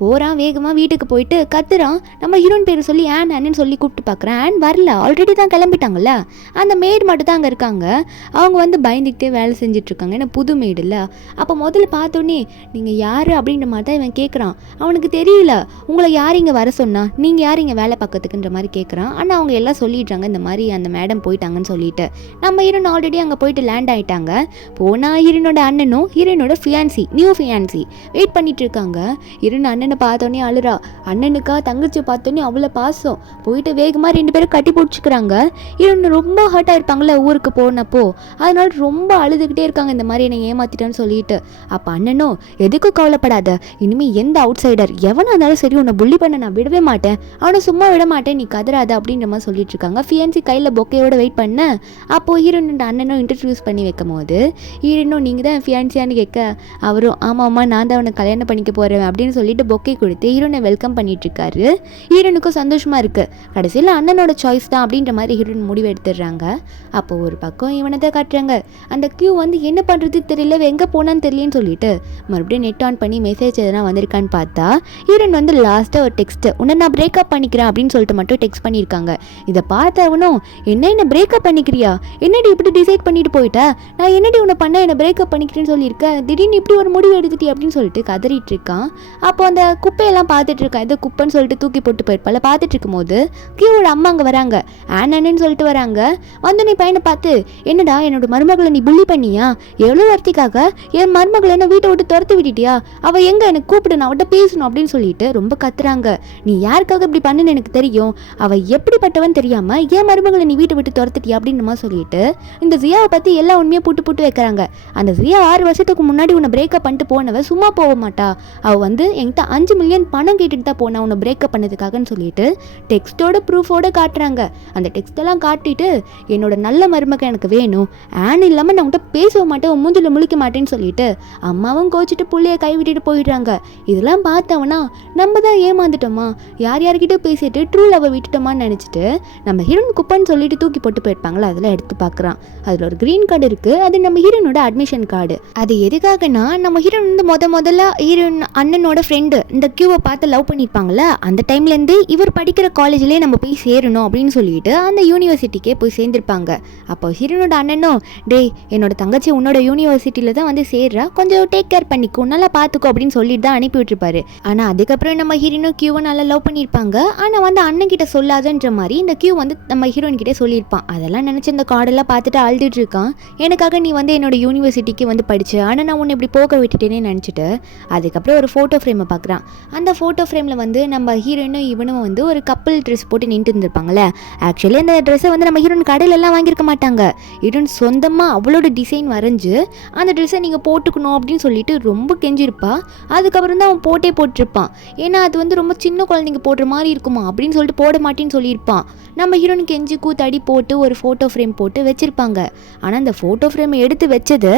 போகிறான். வேகமாக வீட்டுக்கு போயிட்டு கத்துறான். நம்ம ஹீரோயின் பேர் சொல்லி ஆன்னு சொல்லி கூப்பிட்டு பார்க்குறேன். ஆன் வரல, ஆல்ரெடி தான் கிளம்பிட்டாங்கல்ல. அந்த மேடு மட்டும் தான் அங்கே இருக்காங்க. அவங்க வந்து பயந்துக்கிட்டே வேலை செஞ்சிட்ருக்காங்க, ஏன்னா புது மேடு இல்லை. அப்போ முதல்ல பார்த்தோன்னே நீங்கள் யார் அப்படின்ற மாதிரி தான் இவன் கேட்குறான். அவனுக்கு தெரியல உங்களை யார் இங்கே வர சொன்னா, நீங்கள் யார் இங்கே வேலை பார்க்கறதுக்குன்ற மாதிரி கேட்குறான். ஆனால் அவங்க எல்லாம் சொல்லிடுறாங்க இந்த மாதிரி அந்த மேடம் போயிட்டாங்கன்னு சொல்லிட்டு. நம்ம ஹீரோன் ஆல்ரெடி அங்கே போயிட்டு லேண்ட் ஆகிட்டாங்க. போனால் ஹீரோனோட அண்ணனும் ஹீரோனோட நியூ ஃபியான்சி வெயிட் பண்ணிட்டு இருக்காங்க. ஹீரோன் அண்ணனை பார்த்தோன்னே அழுறா. அண்ணனுக்கா தங்கச்சி பார்த்தோன்னே அவ்வளோ பாசம். போயிட்டு வேகமாக 2 பேரும் கட்டி பிடிச்சிக்கிறாங்க. ஹீரோன் ரொம்ப ஹர்ட் ஆயிருப்பாங்கள்ல ஊருக்கு போனப்போ, அதனால ரொம்ப அழுதுகிட்டே இருக்காங்க இந்த மாதிரி என்னை ஏமாத்திட்டேன்னு சொல்லிட்டு. அப்போ அண்ணனும் எதுக்கும் கவலைப்படாத, இனிமேல் எந்த அவுட் சைடர் எவனா இருந்தாலும் சரி உன்னை புள்ளி பண்ண நான் விடவே மாட்டேன், அவனை சும்மா விட மாட்டேன், நீ கதறாத அப்படின்ற மாதிரி சொல்லிட்டு இருக்காங்க. ஃபியான்சி கையில் பொக்கையோட வெயிட் பண்ண. அப்போது ஹீரோனோட அண்ணனும் இன்ட்ரடியூஸ் பண்ணி வைக்கும் போது ஹீரோனும் நீங்கள் தான் ஃபியான்சியான்னு கேட்க அவரும் ஆமாம்மா நான் தான் அவனை கல்யாணம் பண்ணிக்க போகிறேன் அப்படின்னு சொல்லிட்டு பொக்கை கொடுத்து ஹீரோனை வெல்கம் பண்ணிட்டு இருக்காரு. ஹீரோனுக்கும் சந்தோஷமாக இருக்குது. கடைசியில் அண்ணனோட சாய்ஸ் தான் அப்படின்ற மாதிரி ஹீரோன் முடிவு எடுத்துடுறாங்க. அப்போ ஒரு பக்கம் இவனை தான் காட்டுறாங்க. அந்த கியூ வந்து என்ன பண்ணுறது தெரியல, எங்கே போனான்னு தெரியலன்னு சொல்லிட்டு மறுபடியும் நெட் ஆன் பண்ணி மெசேஜ் எதனா வந்திருக்கான்னு பார்த்தா ஹீரோன் வந்து லாஸ்ட்டாக ஒரு டெக்ஸ்ட்டு உன்னை நான் பிரேக்கப் பண்ணிக்கிறேன் அப்படின்னு சொல்லிட்டு மட்டும் டெக்ஸ்ட் பண்ணியிருக்காங்க. இதை பார்த்தவனும் என்ன பிரேக்கப் பண்ணிக்கிறியா, என்னடி இப்படி டிசைட் பண்ணிட்டு போயிட்ட, நான் என்னடி உன்னை பண்ண என்ன பிரேக்கப் பண்ணிக்கிறேன்னு சொல்லியிருக்கேன், திடீர்னு இப்படி ஒரு முடிவு எடுத்துட்டி அப்படின்னு சொல்லிட்டு கதறிட்டு இருக்கான். அப்போ அந்த குப்பையெல்லாம் பார்த்துட்டு இருக்கான். இது குப்பைன்னு சொல்லிட்டு தூக்கி போட்டு போயிருப்பால. பார்த்துட்டு இருக்கும்போது கியூவோட அம்மா அங்கே வராங்க. ஆனன்னு சொல்லிட்டு வராங்க. வந்து நீ பையனை பார்த்து என்னடா என்னோட மருமகளை நீ புள்ளி பண்ணியா, எவ்வளோ வார்த்தைக்காக என் மருமகளை என்ன வீட்டை விட்டு துரத்து விட்டுட்டியா, அவள் எங்கே எனக்கு கூப்பிடு நான் அவட்ட பேசணும் அப்படின்னு சொல்லிட்டு ரொம்ப கத்துறாங்க. நீ யாருக்காக இப்படி பண்ணுன்னு எனக்கு தெரியும், அவள் எப்படிப்பட்டவன் தெரியாமல் என் மருமகளை நீ வீட்டை விட்டு துரத்துட்டியா அப்படின்னு மாதிரி சொல்லிட்டு இந்த ஜியாவை பற்றி எல்லா உண்மையாக புட்டு வைக்கிறாங்க. அந்த ஜியா 6 வருஷத்துக்கு முன்னாடி உன்னை பிரேக்கப் பண்ணிட்டு போனவ சும்மா போக மாட்டா, அவள் வந்து என்கிட்ட 5 மில்லியன் பணம் கேட்டுட்டு தான் போனா உன்னை பிரேக்கப் பண்ணதுக்காகன்னு சொல்லிட்டு டெக்ஸ்டோட ப்ரூஃபோட காட்டுறாங்க. காட்டுறாங்க. அந்த டெக்ஸ்டெல்லாம் காட்டிட்டு என்னோட நல்ல மருமக எனக்கு வேணும், ஆன் இல்லாமல் நான் உன்கிட்ட பேச மாட்டேன், மூஞ்சில் முழிக்க மாட்டேன்னு சொல்லிட்டு அம்மாவும் கோச்சிட்டு புள்ளைய கைவிட்டுட்டு போயிடுறாங்க. இதெல்லாம் பார்த்தவனா நம்ம தான் ஏமாந்துட்டோமா, யார் யார்கிட்ட பேசிட்டு ட்ரூ லவ்வை விட்டுட்டோமான்னு நினச்சிட்டு நம்ம ஹீரோயின் குப்பன்னு சொல்லிட்டு தூக்கி போட்டு போயிருப்பாங்களா, அதெல்லாம் எடுத்து பார்க்குறான். அதில் ஒரு க்ரீன் கார்டு இருக்குது, அது நம்ம ஹீரோனோட அட்மிஷன் கார்டு. அது எதுக்காகனா நம்ம ஹீரோயின் வந்து முதல்ல ஹீரோயின் அண்ணனோட ஃப்ரெண்டு இந்த கியூவை பார்த்து லவ் பண்ணியிருப்பாங்களா, அந்த டைம்லேருந்து இவர் படிக்கிற காலேஜ்லேயே நம்ம போய் சேரணும் அப்படின்னு சொல்லிட்டு அந்த யூனிவர்சிட்டிக்கே போய் சேர்ந்துருப்பாங்க. அப்போ ஹீரோனோட அண்ணனும் டேய் என்னோட தங்கச்சி உன்னோட யூனிவர்சிட்டியில் தான் வந்து சேர்றா, கொஞ்சம் டேக் கேர் பண்ணிக்கோ, நல்லா பார்த்துக்கோ அப்படின்னு சொல்லிட்டு தான் அனுப்பி விட்டுருப்பாரு. ஆனால் அதுக்கப்புறம் நம்ம ஹீரோனும் கியூவை நல்லா லவ் பண்ணியிருப்பாங்க. ஆனால் வந்து அண்ணன் கிட்ட சொல்லாதன்ற மாதிரி இந்த கியூ வந்து நம்ம ஹீரோயின் கிட்டே சொல்லியிருப்பான். அதெல்லாம் நினச்சி இந்த கார்டெல்லாம் பார்த்துட்டு அழுதுட்டு இருக்கான். எனக்காக நீ வந்து என்னோட யூனிவர்சிட்டிக்கு வந்து படிச்ச, ஆனால் நான் உன்னை இப்படி போக விட்டுட்டேனே நினச்சிட்டு அதுக்கப்புறம் ஒரு ஃபோட்டோ ஃப்ரேமை பார்க்குறான். அந்த ஃபோட்டோ ஃப்ரேமில் வந்து நம்ம ஹீரோயினும் இவனும் வந்து ஒரு கப்பல் ட்ரெஸ் போட்டு நின்று இருந்திருப்பாங்களே. ஆக்சுவலி அந்த ட்ரெஸ்ஸை வந்து நம்ம ஹீரோயின் கடையிலெல்லாம் வாங்கியிருக்க மாட்டாங்க. ஹீரோயின் சொந்தமாக அவளோட டிசைன் வரைஞ்சி அந்த ட்ரெஸ்ஸை நீங்கள் போட்டுக்கணும் அப்படின்னு சொல்லிட்டு ரொம்ப கெஞ்சிருப்பா. அதுக்கப்புறம் தான் அவன் போட்டிருப்பான். ஏன்னா அது வந்து ரொம்ப சின்ன குழந்தைங்க போடுற மாதிரி இருக்குமா அப்படின்னு சொல்லிட்டு போட மாட்டேன்னு சொல்லியிருப்பான். நம்ம ஹீரோயின் கெஞ்சி கூத்தடி போட்டு ஒரு ஃபோட்டோ ஃப்ரேம் போட்டு வச்சுருப்பாங்க. ஆனால் அந்த ஃபோட்டோ ஃப்ரேமை எடுத்து வச்சது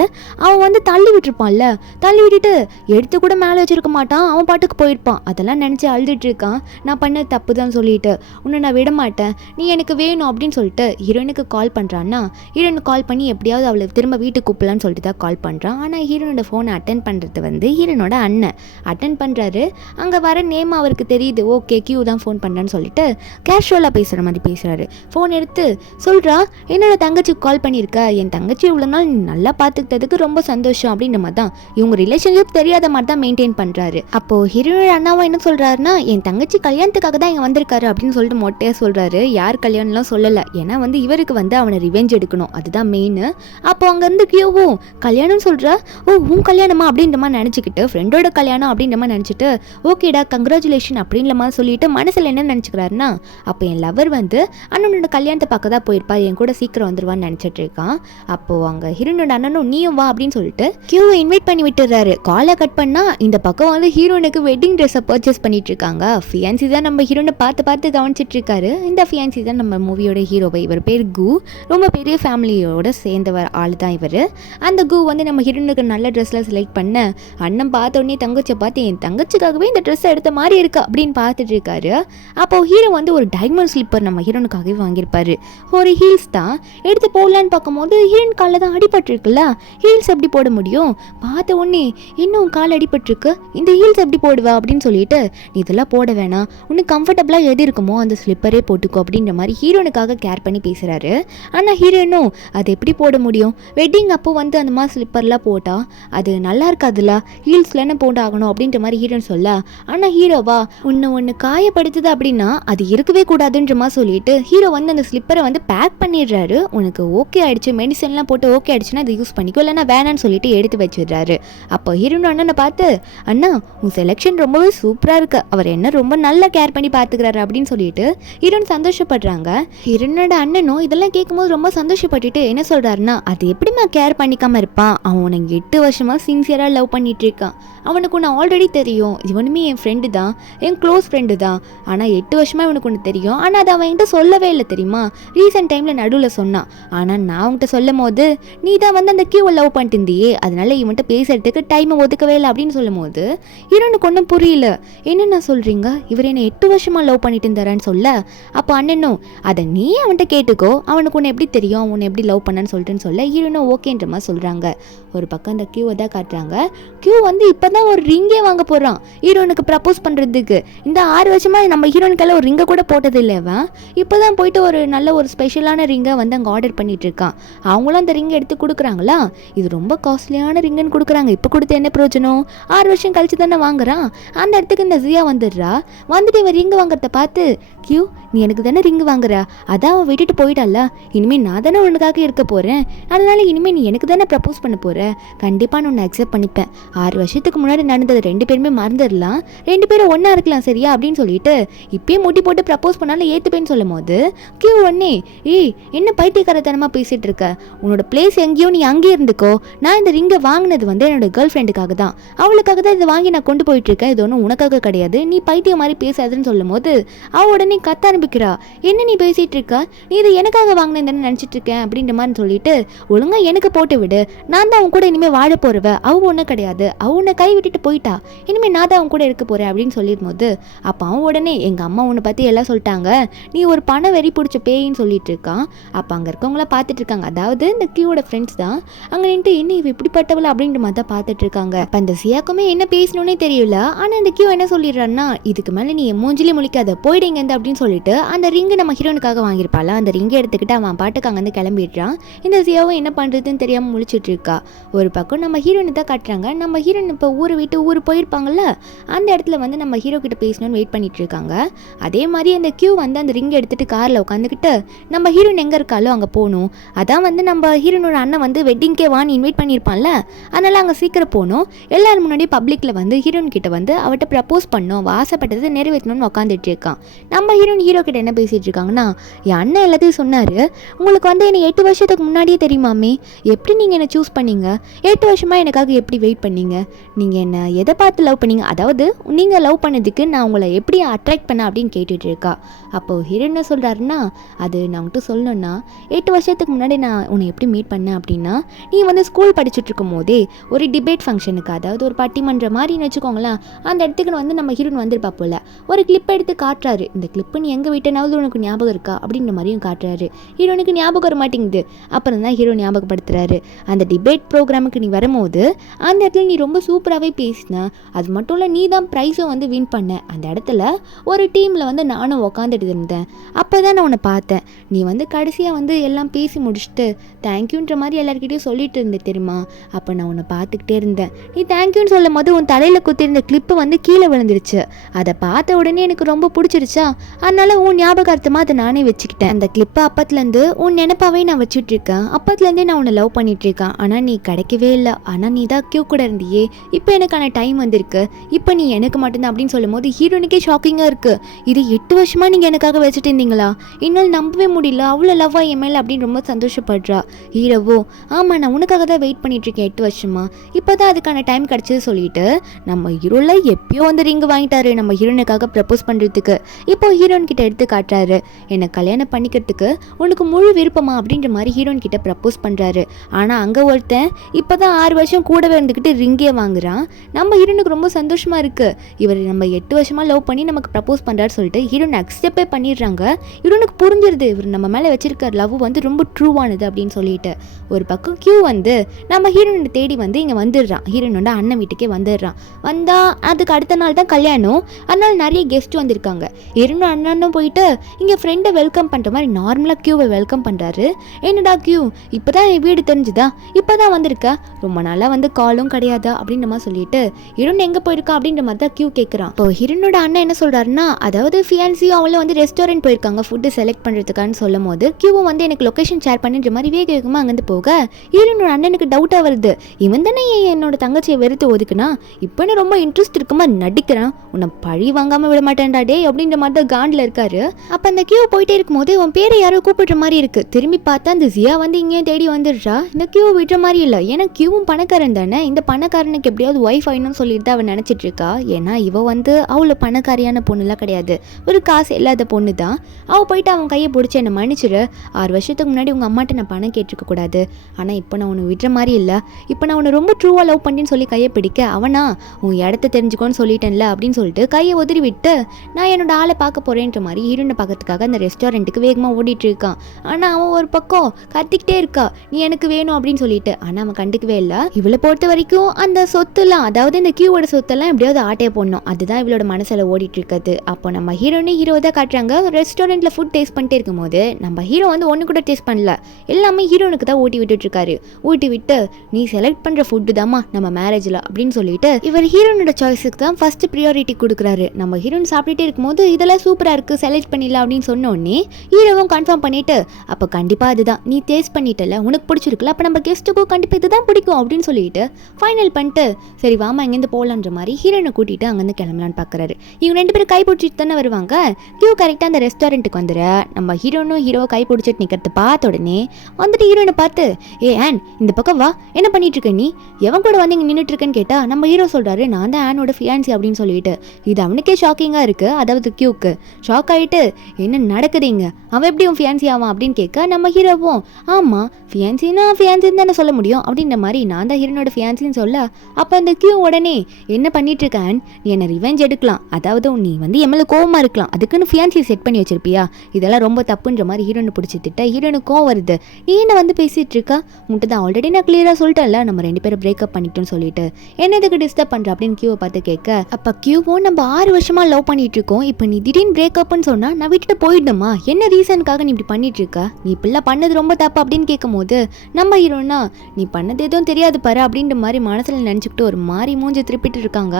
அவன் வந்து தள்ளி விட்டுருப்பான்ல, தள்ளி விட்டுட்டு எடுத்து கூட மேலே வச்சுருக்க மாட்டான், அவன் பாட்டுக்கு போயிருப்பான். அதெல்லாம் நினச்சி அழுதுட்டு இருக்கான். நான் பண்ண தப்பு தான் சொல்லிட்டு உன்னை நான் விட மாட்டேன், நீ எனக்கு வேணும் அப்படின்னு சொல்லிட்டு ஹீரோயினுக்கு கால் பண்ணுறான்னா, ஹீரோயினுக்கு கால் பண்ணி எப்படியாவது அவளை திரும்ப வீட்டுக்கு கூப்பிடலான்னு சொல்லிட்டு தான் கால் பண்ணுறான். ஆனால் ஹீரோனோட ஃபோனை அட்டன் பண்ணுறது வந்து ஹீரோனோட அண்ணன் அட்டன் பண்ணுறாரு. அங்கே வர நேம் அவருக்கு தெரியுது, ஓகே கியூ தான் ஃபோன் பண்ணுறான்னு சொல்லிட்டு கேஷுவலாக பேசுகிற மாதிரி பேசுகிறாரு. ஃபோன் எடுத்து சொல்கிறா, என்னோட தங்கச்சிக்கு கால் பண்ணியிருக்க, என் தங்கச்சி இவ்வளோ நாள் நல்லா பார்த்துக்கிட்டதுக்கு ரொம்ப சந்தோஷம் அப்படின்ற மாதிரி தான் இவங்க ரிலேஷன்ஷிப் தெரியாத மாதிரி தான் மெயின்டைன் பண்ணுறாரு. அப்போது ஹீரோனோட அண்ணாவும் என்ன சொல்கிறாருன்னா, என் தங்கச்சி கல்யாணத்துக்காக தான் இங்கே வந்திருக்காரு அப்படின்னு சொல்லிட்டு மொட்டையாக சொல்கிறாரு. யார் கல்யாணம்லாம் சொல்லலை, ஏன்னா வந்து இவருக்கு வந்து அவனை ரிவெஞ்ச் எடுக்கணும், அதுதான் மெயின். அப்போ அங்கேருந்து கியூவும் கல்யாணம்னு சொல்கிறா, ஓ உன் கல்யாணமா அப்படின்ற மாதிரி நினச்சிக்கிட்டு ஃப்ரெண்டோட கல்யாணம் அப்படின்ற மாதிரி நினச்சிட்டு ஓகேடா கங்க்ராச்சுலேஷன் அப்படின்ற மாதிரி சொல்லிட்டு மனசில் என்ன நினச்சிக்கிறாருன்னா, அப்போ என் லவர் வந்து அண்ணனோட கல்யாணத்தை பார்க்க தான் போயிருப்பா, என் கூட சீக்கிரம் வந்துடுவான்னு நினச்சிட்டு இருக்கான். அப்போது அங்கே ஹீரோனோட அண்ணனும் நீயும் வா அப்படின்னு சொல்லிட்டு கியூவை இன்வைட் பண்ணி விட்டுறாரு. காலை கட் பண்ணால் இந்த பக்கம் வந்து ஹீரோனுக்கு வெட்டிங் ட்ரெஸ்ஸை பர்ச்சேஸ் பண்ணிட்டு இருக்காங்க. ஃபியான்சி தான் நம்ம ஹீரோனை பார்த்து கவனிச்சிட்டு இருக்காரு. இந்த ஃபியான்சி தான் நம்ம மூவியோட ஹீரோவை. இவர் பேர் கு, ரொம்ப பெரிய ஃபேமிலியோட சேர்ந்தவர் ஆள் தான் இவர். அந்த கு வந்து நம்ம ஹீரோனுக்கு நல்ல ட்ரெஸ்லாம் செலக்ட் பண்ண அண்ணன் பார்த்த உடனே தங்கச்சியை பார்த்து என் தங்கச்சிக்காகவே இந்த ட்ரெஸ்ஸை எடுத்த மாதிரி இருக்கு அப்படின்னு பார்த்துட்டு இருக்காரு. அப்போ ஹீரோ வந்து ஒரு டைமண்ட் ஸ்லிப்பர் நம்ம ஹீரோனுக்காகவே வாங்கியிருப்பாரு. ஒரு ஹீல்ஸ் தான் எடுத்து போடலான்னு பார்க்கும்போது ஹீரோன் காலில் தான் அடிபட்டுருக்குல்ல, ஹீல்ஸ் எப்படி போட முடியும், பார்த்த உடனே இன்னும் கால் அடிபட்டுருக்கு, இந்த ஹீல்ஸ் எப்படி போடுவா அப்படின்னு சொல்லிட்டு நீ இதெல்லாம் போட வேணாம், உனக்கு கம்ஃபர்டபுளாக எது இருக்குமோ அந்த ஸ்லிப்பரே போட்டுக்கோ அப்படின்ற மாதிரி ஹீரோனுக்காக கேர் பண்ணி பேசுகிறாரு. ஆனால் ஹீரோனும் அது எப்படி போட முடியும், வெட்டிங் அப்போ வந்து அந்த மாதிரி ஸ்லிப்பர்லாம் போட்டால் அது நல்லா இருக்காதுல்ல, ஹீல்ஸ்லன்னு போட்டு ஆகணும் அப்படின்ற மாதிரி ஹீரோன் சொல்ல, ஆனால் ஹீரோவா ஒன்று காயப்படுத்துது அப்படின்னா அது இருக்கவே கூடாதுன்ற மாதிரி சொல்லிட்டு ஹீரோ வந்து அந்த ஸ்லிப்பரை வந்து பேக் பண்ணிடுறாரு. உனக்கு ஓகே ஆயிடுச்சு, மெடிசன்லாம் போட்டு ஓகே ஆயிடுச்சுன்னா அதை யூஸ் பண்ணிக்கோ, இல்லைன்னா வேணான்னு சொல்லிட்டு எடுத்து வச்சிடுறாரு. அப்போ ஹீரோன் அண்ணனை பார்த்து அண்ணா உன் செலெக்ஷன் ரொம்பவே சூப்பராக இருக்கு, அவர் என்ன ரொம்ப நல்லா கேர் பண்ணி பார்த்துக்கிறாரு அப்படின்னு சொல்லிட்டு ஹீரோன் சந்தோஷப்படுறாங்க. ஹீரோனோட அண்ணனும் இதெல்லாம் கேட்கும்போது ரொம்ப சந்தோஷப்பட்டுட்டு என்ன சொல்கிறாருன்னா, அது எப்படிமா கேர் பண்ணிக்காமல் இருப்பான், அவன் உனக்கு 8 வருஷமாக சின்சியராக லவ் பண்ணிட்டு இருக்கான், அவனுக்கு ஒன்று ஆல்ரெடி தெரியும், இவனுமே என் ஃப்ரெண்டு தான், என் க்ளோஸ் ஃப்ரெண்டு தான், ஆனால் 8 வருஷமாக இவனுக்கு ஒன்று தெரியும், ஆனால் அது அவன் என்கிட்ட சொல்லவே இல்லை தெரியுமா, ரீசெண்ட் டைமில் நடுவில் சொன்னான், ஆனால் நான் உன்கிட்ட சொல்லும் போது நீ தான் வந்து அந்த கியூவை லவ் பண்ணிட்டு இருந்தியே, அதனால இவன்கிட்ட பேசுறதுக்கு டைமை ஒதுக்கவே இல்லை அப்படின்னு சொல்லும் போது ஹீரோனுக்கு ஒன்றும் புரியல, என்னென்ன சொல்கிறீங்க, இவர் என்னை 8 வருஷமாக லவ் பண்ணிட்டு இருந்தாரான்னு சொல்ல, அப்போ அண்ணனும் அதை நீ அவன்கிட்ட கேட்டுக்கோ, அவனுக்கு உன்னை எப்படி தெரியும், அவனை எப்படி லவ் பண்ணான்னு சொல்லிட்டுன்னு சொல்ல ஹீரோனும் ஓகேன்ற மாதிரி சொல்கிறாங்க. ஒரு பக்கம் அந்த கியூவை தான் காட்டுறாங்க. கியூ வந்து இப்போ தான் ஒரு ரிங்கே வாங்க போகிறான் ஹீரோனுக்கு ப்ரப்போஸ் பண்ணுறதுக்கு. இந்த 6 வருஷமாக நம்ம ஹீரோனுக்கெல்லாம் ஒரு ரிங்கை கூட போட்டது இல்லைவன், இப்போ தான் போயிட்டு ஒரு நல்ல ஒரு ஸ்பெஷலான ரிங்கை வந்து அங்கே ஆர்டர் பண்ணிட்டு இருக்கான். அவங்களும் அந்த ரிங்கை எடுத்து கொடுக்குறாங்களா, இது ரொம்ப காஸ்ட்லியான ரிங்குன்னு கொடுக்குறாங்க, இப்போ கொடுத்து என்ன பிரயோஜனம், 6 வருஷம் கழிச்சு தானே வாங்குறான். அந்த இடத்துக்கு இந்த ஜியா வந்துடுறா. வந்துட்டு இவன் ரிங்கு வாங்குறத பார்த்து கியூ நீ எனக்கு தானே ரிங்கு வாங்குற, அதான் அவன் விட்டுட்டு போயிட்டால, இனிமேல் நான் தானே உனக்காக இருக்க போகிறேன், அதனால இனிமேல் நீ எனக்கு தானே ப்ரப்போஸ் பண்ண போகிற, கண்டிப்பாக நான் உன்னை அக்செப்ட் பண்ணிப்பேன், 6 வருஷத்துக்கு முன்னாடி நடந்தது 2 பேருமே மறந்துடலாம், 2 பேரும் ஒன்றா இருக்கலாம் சரியா அப்படின்னு சொல்லிட்டு இப்பயே முட்டி போட்டு ப்ரப்போஸ் பண்ணாலும் ஏற்றுப்பேன்னு சொல்லும் போது கியூ ஒன்னே ஏய் என்ன பைத்தியக்காரத்தனமாக பேசிகிட்டு இருக்க, உன்னோட பிளேஸ் எங்கேயோ நீ அங்கேயே இருந்துக்கோ, நான் இந்த ரிங்கை வாங்கினது வந்து என்னோட கேர்ள் ஃப்ரெண்டுக்காக தான், அவளுக்காக தான் இதை வாங்கி நான் கொண்டு போயிட்டு இருக்கேன், இது ஒன்றும் உனக்காக கிடையாது, நீ பைத்தியம் மாதிரி பேசாதுன்னு சொல்லும் போது அவள் உடனே ஹீரோயின் கத்த ஆரம்பிக்கிறா. என்ன நீ பேசிட்டு இருக்க, நீ இதை எனக்காக வாங்கினேன்னு நினைச்சிட்டு இருக்கேன் அப்படின்ற மாதிரி சொல்லிட்டு, ஒழுங்கா எனக்கு போட்டு விடு, நான் தான் அவன் கூட இனிமே வாழ போறவ, அவ ஒன்றும் கிடையாது, அவ உன்னை கை விட்டுட்டு போயிட்டா, இனிமே நான் தான் அவன் கூட இருக்க போறேன் அப்படின்னு சொல்லிடும் போது அப்போ அவன் உடனே எங்க அம்மா உன்னை பத்தி எல்லாம் சொல்லிட்டாங்க, நீ ஒரு பண வெறி பிடிச்ச பேயின்னு சொல்லிட்டு இருக்கான். அப்போ அங்கே இருக்கவங்கள பார்த்துட்டு இருக்காங்க, அதாவது இந்த கியூவோட ஃப்ரெண்ட்ஸ் தான் அங்கே நின்று என்ன இவ இப்படிப்பட்டவள அப்படின்ற மாதிரி தான் பார்த்துட்டு இருக்காங்க. அப்போ அந்த சியாக்குமே என்ன பேசணும்னே தெரியல. ஆனால் இந்த கியூ என்ன சொல்லிடுறான்னா, இதுக்கு மேலே நீ மூஞ்சிலே முழிக்காத, போயிடுங்க அப்படின்னு சொல்லிட்டு அந்த ரிங்கு நம்ம ஹீரோனுக்காக வாங்கியிருப்பாள், அந்த ரிங்கை எடுத்துக்கிட்டு அவன் பாட்டுக்கு அங்கேருந்து கிளம்பிடுறான். இந்த சியாவும் என்ன பண்ணுறதுன்னு தெரியாமல் முழிச்சிட்டு இருக்கா. ஒரு பக்கம் நம்ம ஹீரோனை தான் காட்டுறாங்க. நம்ம ஹீரோன் இப்போ ஊரை விட்டு ஊர் போயிருப்பாங்கல்ல, அந்த இடத்துல வந்து நம்ம ஹீரோ கிட்ட பேசணும்னு வெயிட் பண்ணிட்டு இருக்காங்க. அதே மாதிரி அந்த கியூ வந்து அந்த ரிங் எடுத்துட்டு காரில் உட்காந்துக்கிட்டு நம்ம ஹீரோயின் எங்கே இருக்காலோ அங்கே போகணும், அதான் வந்து நம்ம ஹீரோனோட அண்ணன் வந்து வெட்டிங்கே வான்னு இன்வைட் பண்ணியிருப்பான்ல, அதனால் அங்கே சீக்கிரம் போகணும், எல்லாரும் முன்னாடி பப்ளிக்கில் வந்து ஹீரோயின் கிட்ட வந்து அவட்ட ப்ரப்போஸ் பண்ணோம், ஆசைப்பட்டதை நிறைவேற்றணும்னு உட்காந்துட்டு இருக்கான். நம்ம ஹீரோயின் ஹீரோ கிட்ட என்ன பேசிட்டு இருக்காங்கன்னா, என் அண்ணன் எல்லாத்தையும் சொன்னார், உங்களுக்கு வந்து என்னை 8 வருஷத்துக்கு முன்னாடியே தெரியுமாமே, எப்படி நீங்கள் என்னை சூஸ் பண்ணீங்க, 8 வருஷமாக எனக்காக எப்படி வெயிட் பண்ணீங்க, நீங்கள் என்ன எதை பார்த்து லவ் பண்ணீங்க, அதாவது நீங்கள் லவ் பண்ணதுக்கு நான் உங்களை எப்படி அட்ராக்ட் பண்ண அப்படின்னு கேட்டுட்டு இருக்கா. அப்போது ஹீரோ என்ன சொல்கிறாருன்னா, அது நான் உங்கள்கிட்ட சொல்லணுன்னா 8 வருஷத்துக்கு முன்னாடி நான் உன்னை எப்படி மீட் பண்ணேன் அப்படின்னா, நீ வந்து ஸ்கூல் படிச்சுட்டு இருக்கும் போதே ஒரு டிபேட் ஃபங்க்ஷனுக்கு, அதாவது ஒரு பட்டிமன்ற மாதிரின்னு வச்சுக்கோங்களேன், அந்த இடத்துக்கு வந்து நம்ம ஹீரோன் வந்திருப்பா போல, ஒரு கிளிப் எடுத்து காட்டுறாரு. இந்த கிளிப்பு நீ எங்கே விட்டனாவது உனக்கு ஞாபகம் இருக்கா அப்படின்ற மாதிரியும் காட்டுறாரு. ஹீரோனுக்கு ஞாபகம் வர மாட்டேங்குது. அப்புறம் தான் ஹீரோ ஞாபகப்படுத்துறாரு, அந்த டிபேட் ப்ரோக்ராமுக்கு நீ வரும்போது அந்த இடத்துல நீ ரொம்ப சூப்பராகவே பேசின, அது மட்டும் இல்லை நீ தான் ப்ரைஸும் வந்து வின் பண்ண, அந்த இடத்துல ஒரு டீமில் வந்து நானும் உக்காந்துட்டு இருந்தேன், அப்போ தான் நான் உன்னை பார்த்தேன், நீ வந்து கடைசியாக வந்து எல்லாம் பேசி முடிச்சுட்டு தேங்க்யூன்ற மாதிரி எல்லாருக்கிட்டையும் சொல்லிட்டு இருந்தேன் தெரியுமா, அப்போ நான் உன்னை பார்த்துக்கிட்டே இருந்தேன், நீ தேங்க்யூன்னு சொல்லும் போது உன் தலையில் குத்திருந்த கிளிப்பு வந்து கீழே விழுந்துருச்சு, அதை பார்த்த உடனே எனக்கு ரொம்ப பிடிச்சிருச்சா, அதனால உன் ஞாபகார்த்தமாக அதை நானே வச்சுக்கிட்டேன், அந்த கிளிப்பை அப்பத்துலேருந்து உன் நினைப்பாவே நான் வச்சுட்டு இருக்கேன், அப்பத்துலேருந்தே நான் உன்னை லவ் பண்ணிட்டு இருக்கேன், ஆனால் நீ கிடைக்கவே இல்லை, ஆனால் நீ தான் கியூ கூட இருந்தியே, இப்போ எனக்கான டைம் வந்திருக்கு, இப்போ நீ எனக்கு மட்டும்தான் அப்படின்னு சொல்லும் போது ஹீரோனுக்கே ஷாக்கிங்காக இருக்குது, இது 8 வருஷமாக நீங்கள் எனக்காக வச்சுட்டு இருந்தீங்களா, என்னால் நம்பவே முடியல, அவ்வளோ லவ்வா என் மேலே அப்படின்னு ரொம்ப சந்தோஷப்படுறா. ஹீரோவோ ஆமாம் நான் உனக்காக தான் வெயிட் பண்ணிட்டுருக்கேன் 8 வருஷமா, இப்போ தான் அதுக்கான டைம் கிடச்சது சொல்லிட்டு நம்ம ஹீரோவில் எப்பயோ வந்து ரிங்கு வாங்கிட்டாரு நம்ம ஹீரோனுக்காக ப்ரப்போஸ் பண்ணுறதுக்கு. இப்போ ஹீரோன் கிட்ட எடுத்து காட்டுறாரு, என்னை கல்யாணம் பண்ணிக்கிறதுக்கு உனக்கு முழு விருப்பமா அப்படின்ற மாதிரி ஹீரோன் கிட்ட ப்ரப்போஸ் பண்ணுறாரு. ஆனால் அங்கே ஒருத்தன் இப்போ தான் 6 வருஷம் கூடவே இருந்துக்கிட்டு ரிங்கே வாங்குறான். நம்ம ஹீரோனுக்கு ரொம்ப சந்தோஷமாக இருக்குது, இவர் நம்ம 8 வருஷமாக லவ் பண்ணி நமக்கு ப்ரப்போஸ் பண்ணுறாரு சொல்லிட்டு ஹீரோன் அக்செப்டே பண்ணிடுறாங்க. ஹீரோனுக்கு புரிஞ்சிருது இவர் நம்ம மேலே வச்சிருக்க லவ் வந்து ரொம்ப ட்ரூவானது அப்படின்னு சொல்லிட்டு. ஒரு பக்கம் கியூ வந்து நம்ம ஹீரோனை தேடி வந்து இங்கே வந்துடுறான், ஹீரோனோட அண்ணன் வீட்டுக்கே வந்துடுறான். வந்தால் அதுக்கு அடுத்த நாள் தான் கல்யாணம், அதனால நிறைய கெஸ்ட் வந்திருக்காங்க. ஹீரோனோட அண்ணனும் போயிட்டு இங்கே ஃப்ரெண்டை வெல்கம் பண்ணுற மாதிரி நார்மலாக கியூவை வெல்கம் பண்ணுறாரு. என்னடா கியூ இப்போ தான் என் வீடு தெரிஞ்சுதா, இப்போ தான் வந்திருக்கா, ரொம்ப நாளாக வந்து காலும் கிடையாதா அப்படின்ற மாதிரி சொல்லிட்டு ஹீரோன் எங்கே போயிருக்கா அப்படின்ற மாதிரி தான் கியூ கேட்குறான். இப்போ ஹீரோனோட அண்ணன் என்ன சொல்கிறாருன்னா, அதாவது ஃபியான்சியும் அவளும் வந்து ரெஸ்டாரண்ட் போயிருக்காங்க ஃபுட்டு செலக்ட் பண்ணுறதுக்கான்னு சொல்லும் போது கியூவும் வந்து எனக்கு லொக்கேஷன் ஷேர் பண்ணுற மாதிரி வேக வேகமாக அங்கேருந்து போக ஹீரோனோட அண்ணனுக்கு டவுட்டாக வருது, இவன் தானே என்னோட தங்கச்சியை வெறுத்து ஒதுக்குனா, இப்போ என்ன ரொம்ப இன்ட்ரெஸ்ட் இருக்குமா நடிக்கிறான், உன்னை பழி வாங்காமல் விட மாட்டேன்டா டே அப்படின்ற மாதிரி தான் காண்டில் இருக்காரு. அப்போ அந்த கியூ போயிட்டே இருக்கும்போது அவன் பேரை யாரோ கூப்பிடுற மாதிரி இருக்கு. திரும்பி பார்த்தா அந்த ஜியா வந்து இங்கேயும் தேடி வந்துடுறா. இந்த கியூ விடுற மாதிரி இல்லை, ஏன்னா கியூவும் பணக்காரன் தானே, இந்த பணக்காரனுக்கு எப்படியாவது ஒய்ஃப் ஆயினும்னு சொல்லிட்டு அவன் நினச்சிட்டு இருக்கா. ஏன்னா இவ வந்து அவ்வளோ பணக்காரியான பொண்ணுலாம் கிடையாது, ஒரு காசு இல்லாத பொண்ணு தான். அவள் போயிட்டு அவன் கையை பிடிச்சி என்னை மன்னிச்சிரு, 6 வருஷத்துக்கு முன்னாடி உங்கள் அம்மாட்ட நான் பணம் கேட்டிருக்க கூடாது, ஆனால் இப்போ நான் உன்னை விடுற மாதிரி இல்லை, இப்போ நான் உன்னை ரொம்ப ட்ரூவாக லவ் பண்ணின்னு சொல்லி கையை பிடிக்க அவனா உன் இடத்த தெரிஞ்சுக்கோன்னு சொல்லிட்டேன்ல அப்படின்னு சொல்லிட்டு கையை உதறி விட்டு நான் என்னோட ஆளை பார்க்க போகிறேன்ற மாதிரி ஹீரோனை பார்க்கறதுக்காக அந்த ரெஸ்டாரண்ட்டுக்கு வேகமாக ஓடிட்டு இருக்கான். ஆனால் அவன் ஒரு பக்கம் கத்திக்கிட்டே இருக்கா, நீ எனக்கு வேணும் அப்படின்னு சொல்லிட்டு. ஆனால் அவன் கண்டுக்கவே இல்லை. இவளை பொறுத்த வரைக்கும் அந்த சொத்துலாம், அதாவது இந்த கியூவோட சொத்தெல்லாம் எப்படியாவது ஆட்டையை போடணும், அதுதான் இவளோட மனசில் ஓடிட்டு இருக்காது. அப்போ நம்ம ஹீரோனே ஹீரோ தான் காட்டுறாங்க. ரெஸ்டாரண்ட்டில் ஃபுட் டேஸ்ட் பண்ணிட்டே இருக்கும்போது நம்ம ஹீரோ வந்து ஒன்று கூட டேஸ்ட் பண்ணல, எல்லாமே ஹீரோனுக்கு தான் ஊட்டி விட்டுட்டு இருக்காரு. ஊட்டி விட்டு நீ செலக்ட் பண்ணுற ஃபுட்டு தாம்மா நம்ம மேரேஜில் அப்படின்னு சொல்லிட்டு இவர் ஹீரோனோட சாய்ஸுக்கு தான் ஃபர்ஸ்ட் ப்ரியாரிட்டி கொடுக்குறாரு. நம்ம ஹீரோன் சாப்பிட்டுட்டே இருக்கும்போது இதெல்லாம் சூப்பராக இருக்குது செலக்ட் பண்ணிடலாம் அப்படின்னு சொன்னோடனே ஹீரோவும் கன்ஃபார்ம் பண்ணிட்டு, அப்போ கண்டிப்பாக அதுதான் நீ டேஸ்ட் பண்ணிட்டல, உனக்கு பிடிச்சிருக்குல்ல, அப்போ நம்ம கெஸ்ட்டுக்கும் கண்டிப்பாக இதுதான் பிடிக்கும் அப்படின்னு சொல்லிட்டு ஃபைனல் பண்ணிட்டு சரி வாமா இங்கேருந்து போகலான்ற மாதிரி ஹீரோனை கூட்டிகிட்டு அங்கேருந்து கிளம்பலான்னு பார்க்குறாரு. இவங்க 2 பேரும் கை பிடிச்சிட்டு தானே வருவாங்க. கியூ கரெக்டாக அந்த ரெஸ்டாரண்ட்டுக்கு வந்துடுற நம்ம ஹீரோனும் ஹீரோவை கை பிடிச்சிட்டு நிற்கிறது பார்த்த உடனே வந்துட்டு ஹீரோனை பார்த்து, ஏ ஆன் இந்த பக்கம் வா, என்ன பண்ணிட்டு இருக்க நீ, எவன் கூட வந்து இங்கே நின்றுட்டு இருக்கேன்னு கேட்டால் நம்ம ஹீரோ சொல்கிறாரு, நான் தான் ஆனோட ஃபியான்சி அப்படின்னு சொல்லிட்டு. இது அவனுக்கே ஷாக்கிங்காக இருக்குது, அதாவது கியூக்கு. ஷாக் ஆகிட்டு என்ன நடக்குதுங்க, அவன் எப்படி உன் ஃபியான்சி ஆவான் அப்படின்னு கேட்க நம்ம ஹீரோவும் ஆமாம் ஃபியான்சின்னா ஃபியான்சின்னு தானே சொல்ல முடியும் அப்படின்ற மாதிரி நான் தான் ஹீரோனோட ஃபியான்சின்னு சொல்ல அப்போ அந்த கியூ உடனே என்ன பண்ணிட்டு இருக்கேன், நீ என்ன ரிவெஞ்ச் எடுக்கலாம், அதாவது நீ வந்து எம்எல்ஏ கோவமாக இருக்கலாம், அதுக்குன்னு ஃபியான்சி செட் பண்ணி வச்சிருப்பியா, இதெல்லாம் ரொம்ப தப்புன்ற மாதிரி ஹீரோனை பிடிச்சி திட்ட ஹீரோனுக்கு கோவம் வருது. நீ என்ன வந்து பேசிட்டு இருக்கா, உன்ட்டு தான் ஆல்ரெடி நான் கிளியராக சொல்லிட்டேன்ல நம்ம 2 பேரும் பிரேக்கப் பண்ணிட்டோம்னு சொல்லிட்டு என்ன இதுக்கு டிஸ்டர்ப் பண்ணுற அப்படின்னு கியூவை பார்த்து கேட்க அப்போ கியூவும் நம்ம 6 வருஷமா லவ் பண்ணிட்டு இருக்கோம், இப்போ நீ திடீர்னு பிரேக்கப்னு சொன்னா நான் விட்டுட்டு போயிடுமா, என்ன ரீசனுக்காக நீ இப்படி பண்ணிட்டு இருக்கா, நீ இப்பெல்லாம் பண்ணது ரொம்ப தப்பு அப்படின்னு கேட்கும் போது நம்ம ஹீரோனா நீ பண்ணது எதுவும் தெரியாது பாரு அப்படின்ற மாதிரி மனசுல நினைச்சுக்கிட்டு ஒரு மாதிரி மூஞ்சி திருப்பிட்டு இருக்காங்க.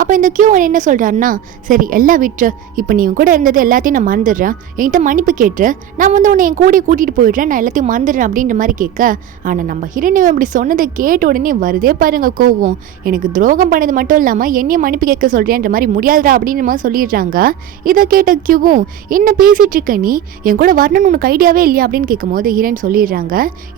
அப்ப இந்த கியூ என்ன சொல்றாருன்னா சரி எல்லாம் விட்டுரு, இப்போ நீ கூட இருந்தது எல்லாத்தையும் நான் மறந்துடுறேன், என்கிட்ட மன்னிப்பு கேட்டு நான் வந்து உன்னை என் கூட கூட்டிட்டு போயிடுறேன், நான் எல்லாத்தையும் மறந்துடுறேன் அப்படின்ற மாதிரி கேட்க ஆனா நம்ம ஹீரோனை இப்படி சொன்னதை கேட்ட உடனே வருதே பாருங்க கோவம், எனக்கு துரோகம் பண்ணது மட்டும் இல்லாம என்னையும் மன்னிப்பு கேட்க சொல்றேன்ற மாதிரி முடியாதுடா அப்படின்ற மாதிரி சொல்லிடுறாங்க. இதை கேட்ட கியூவும் என்ன பேசிட்டு இருக்க நீ, என் கூட வரணும்னு உனக்கு ஐடியாவே இல்லையா அப்படின்னு கேட்கும்போது ஹீரோயின் சொல்லிடுறாங்க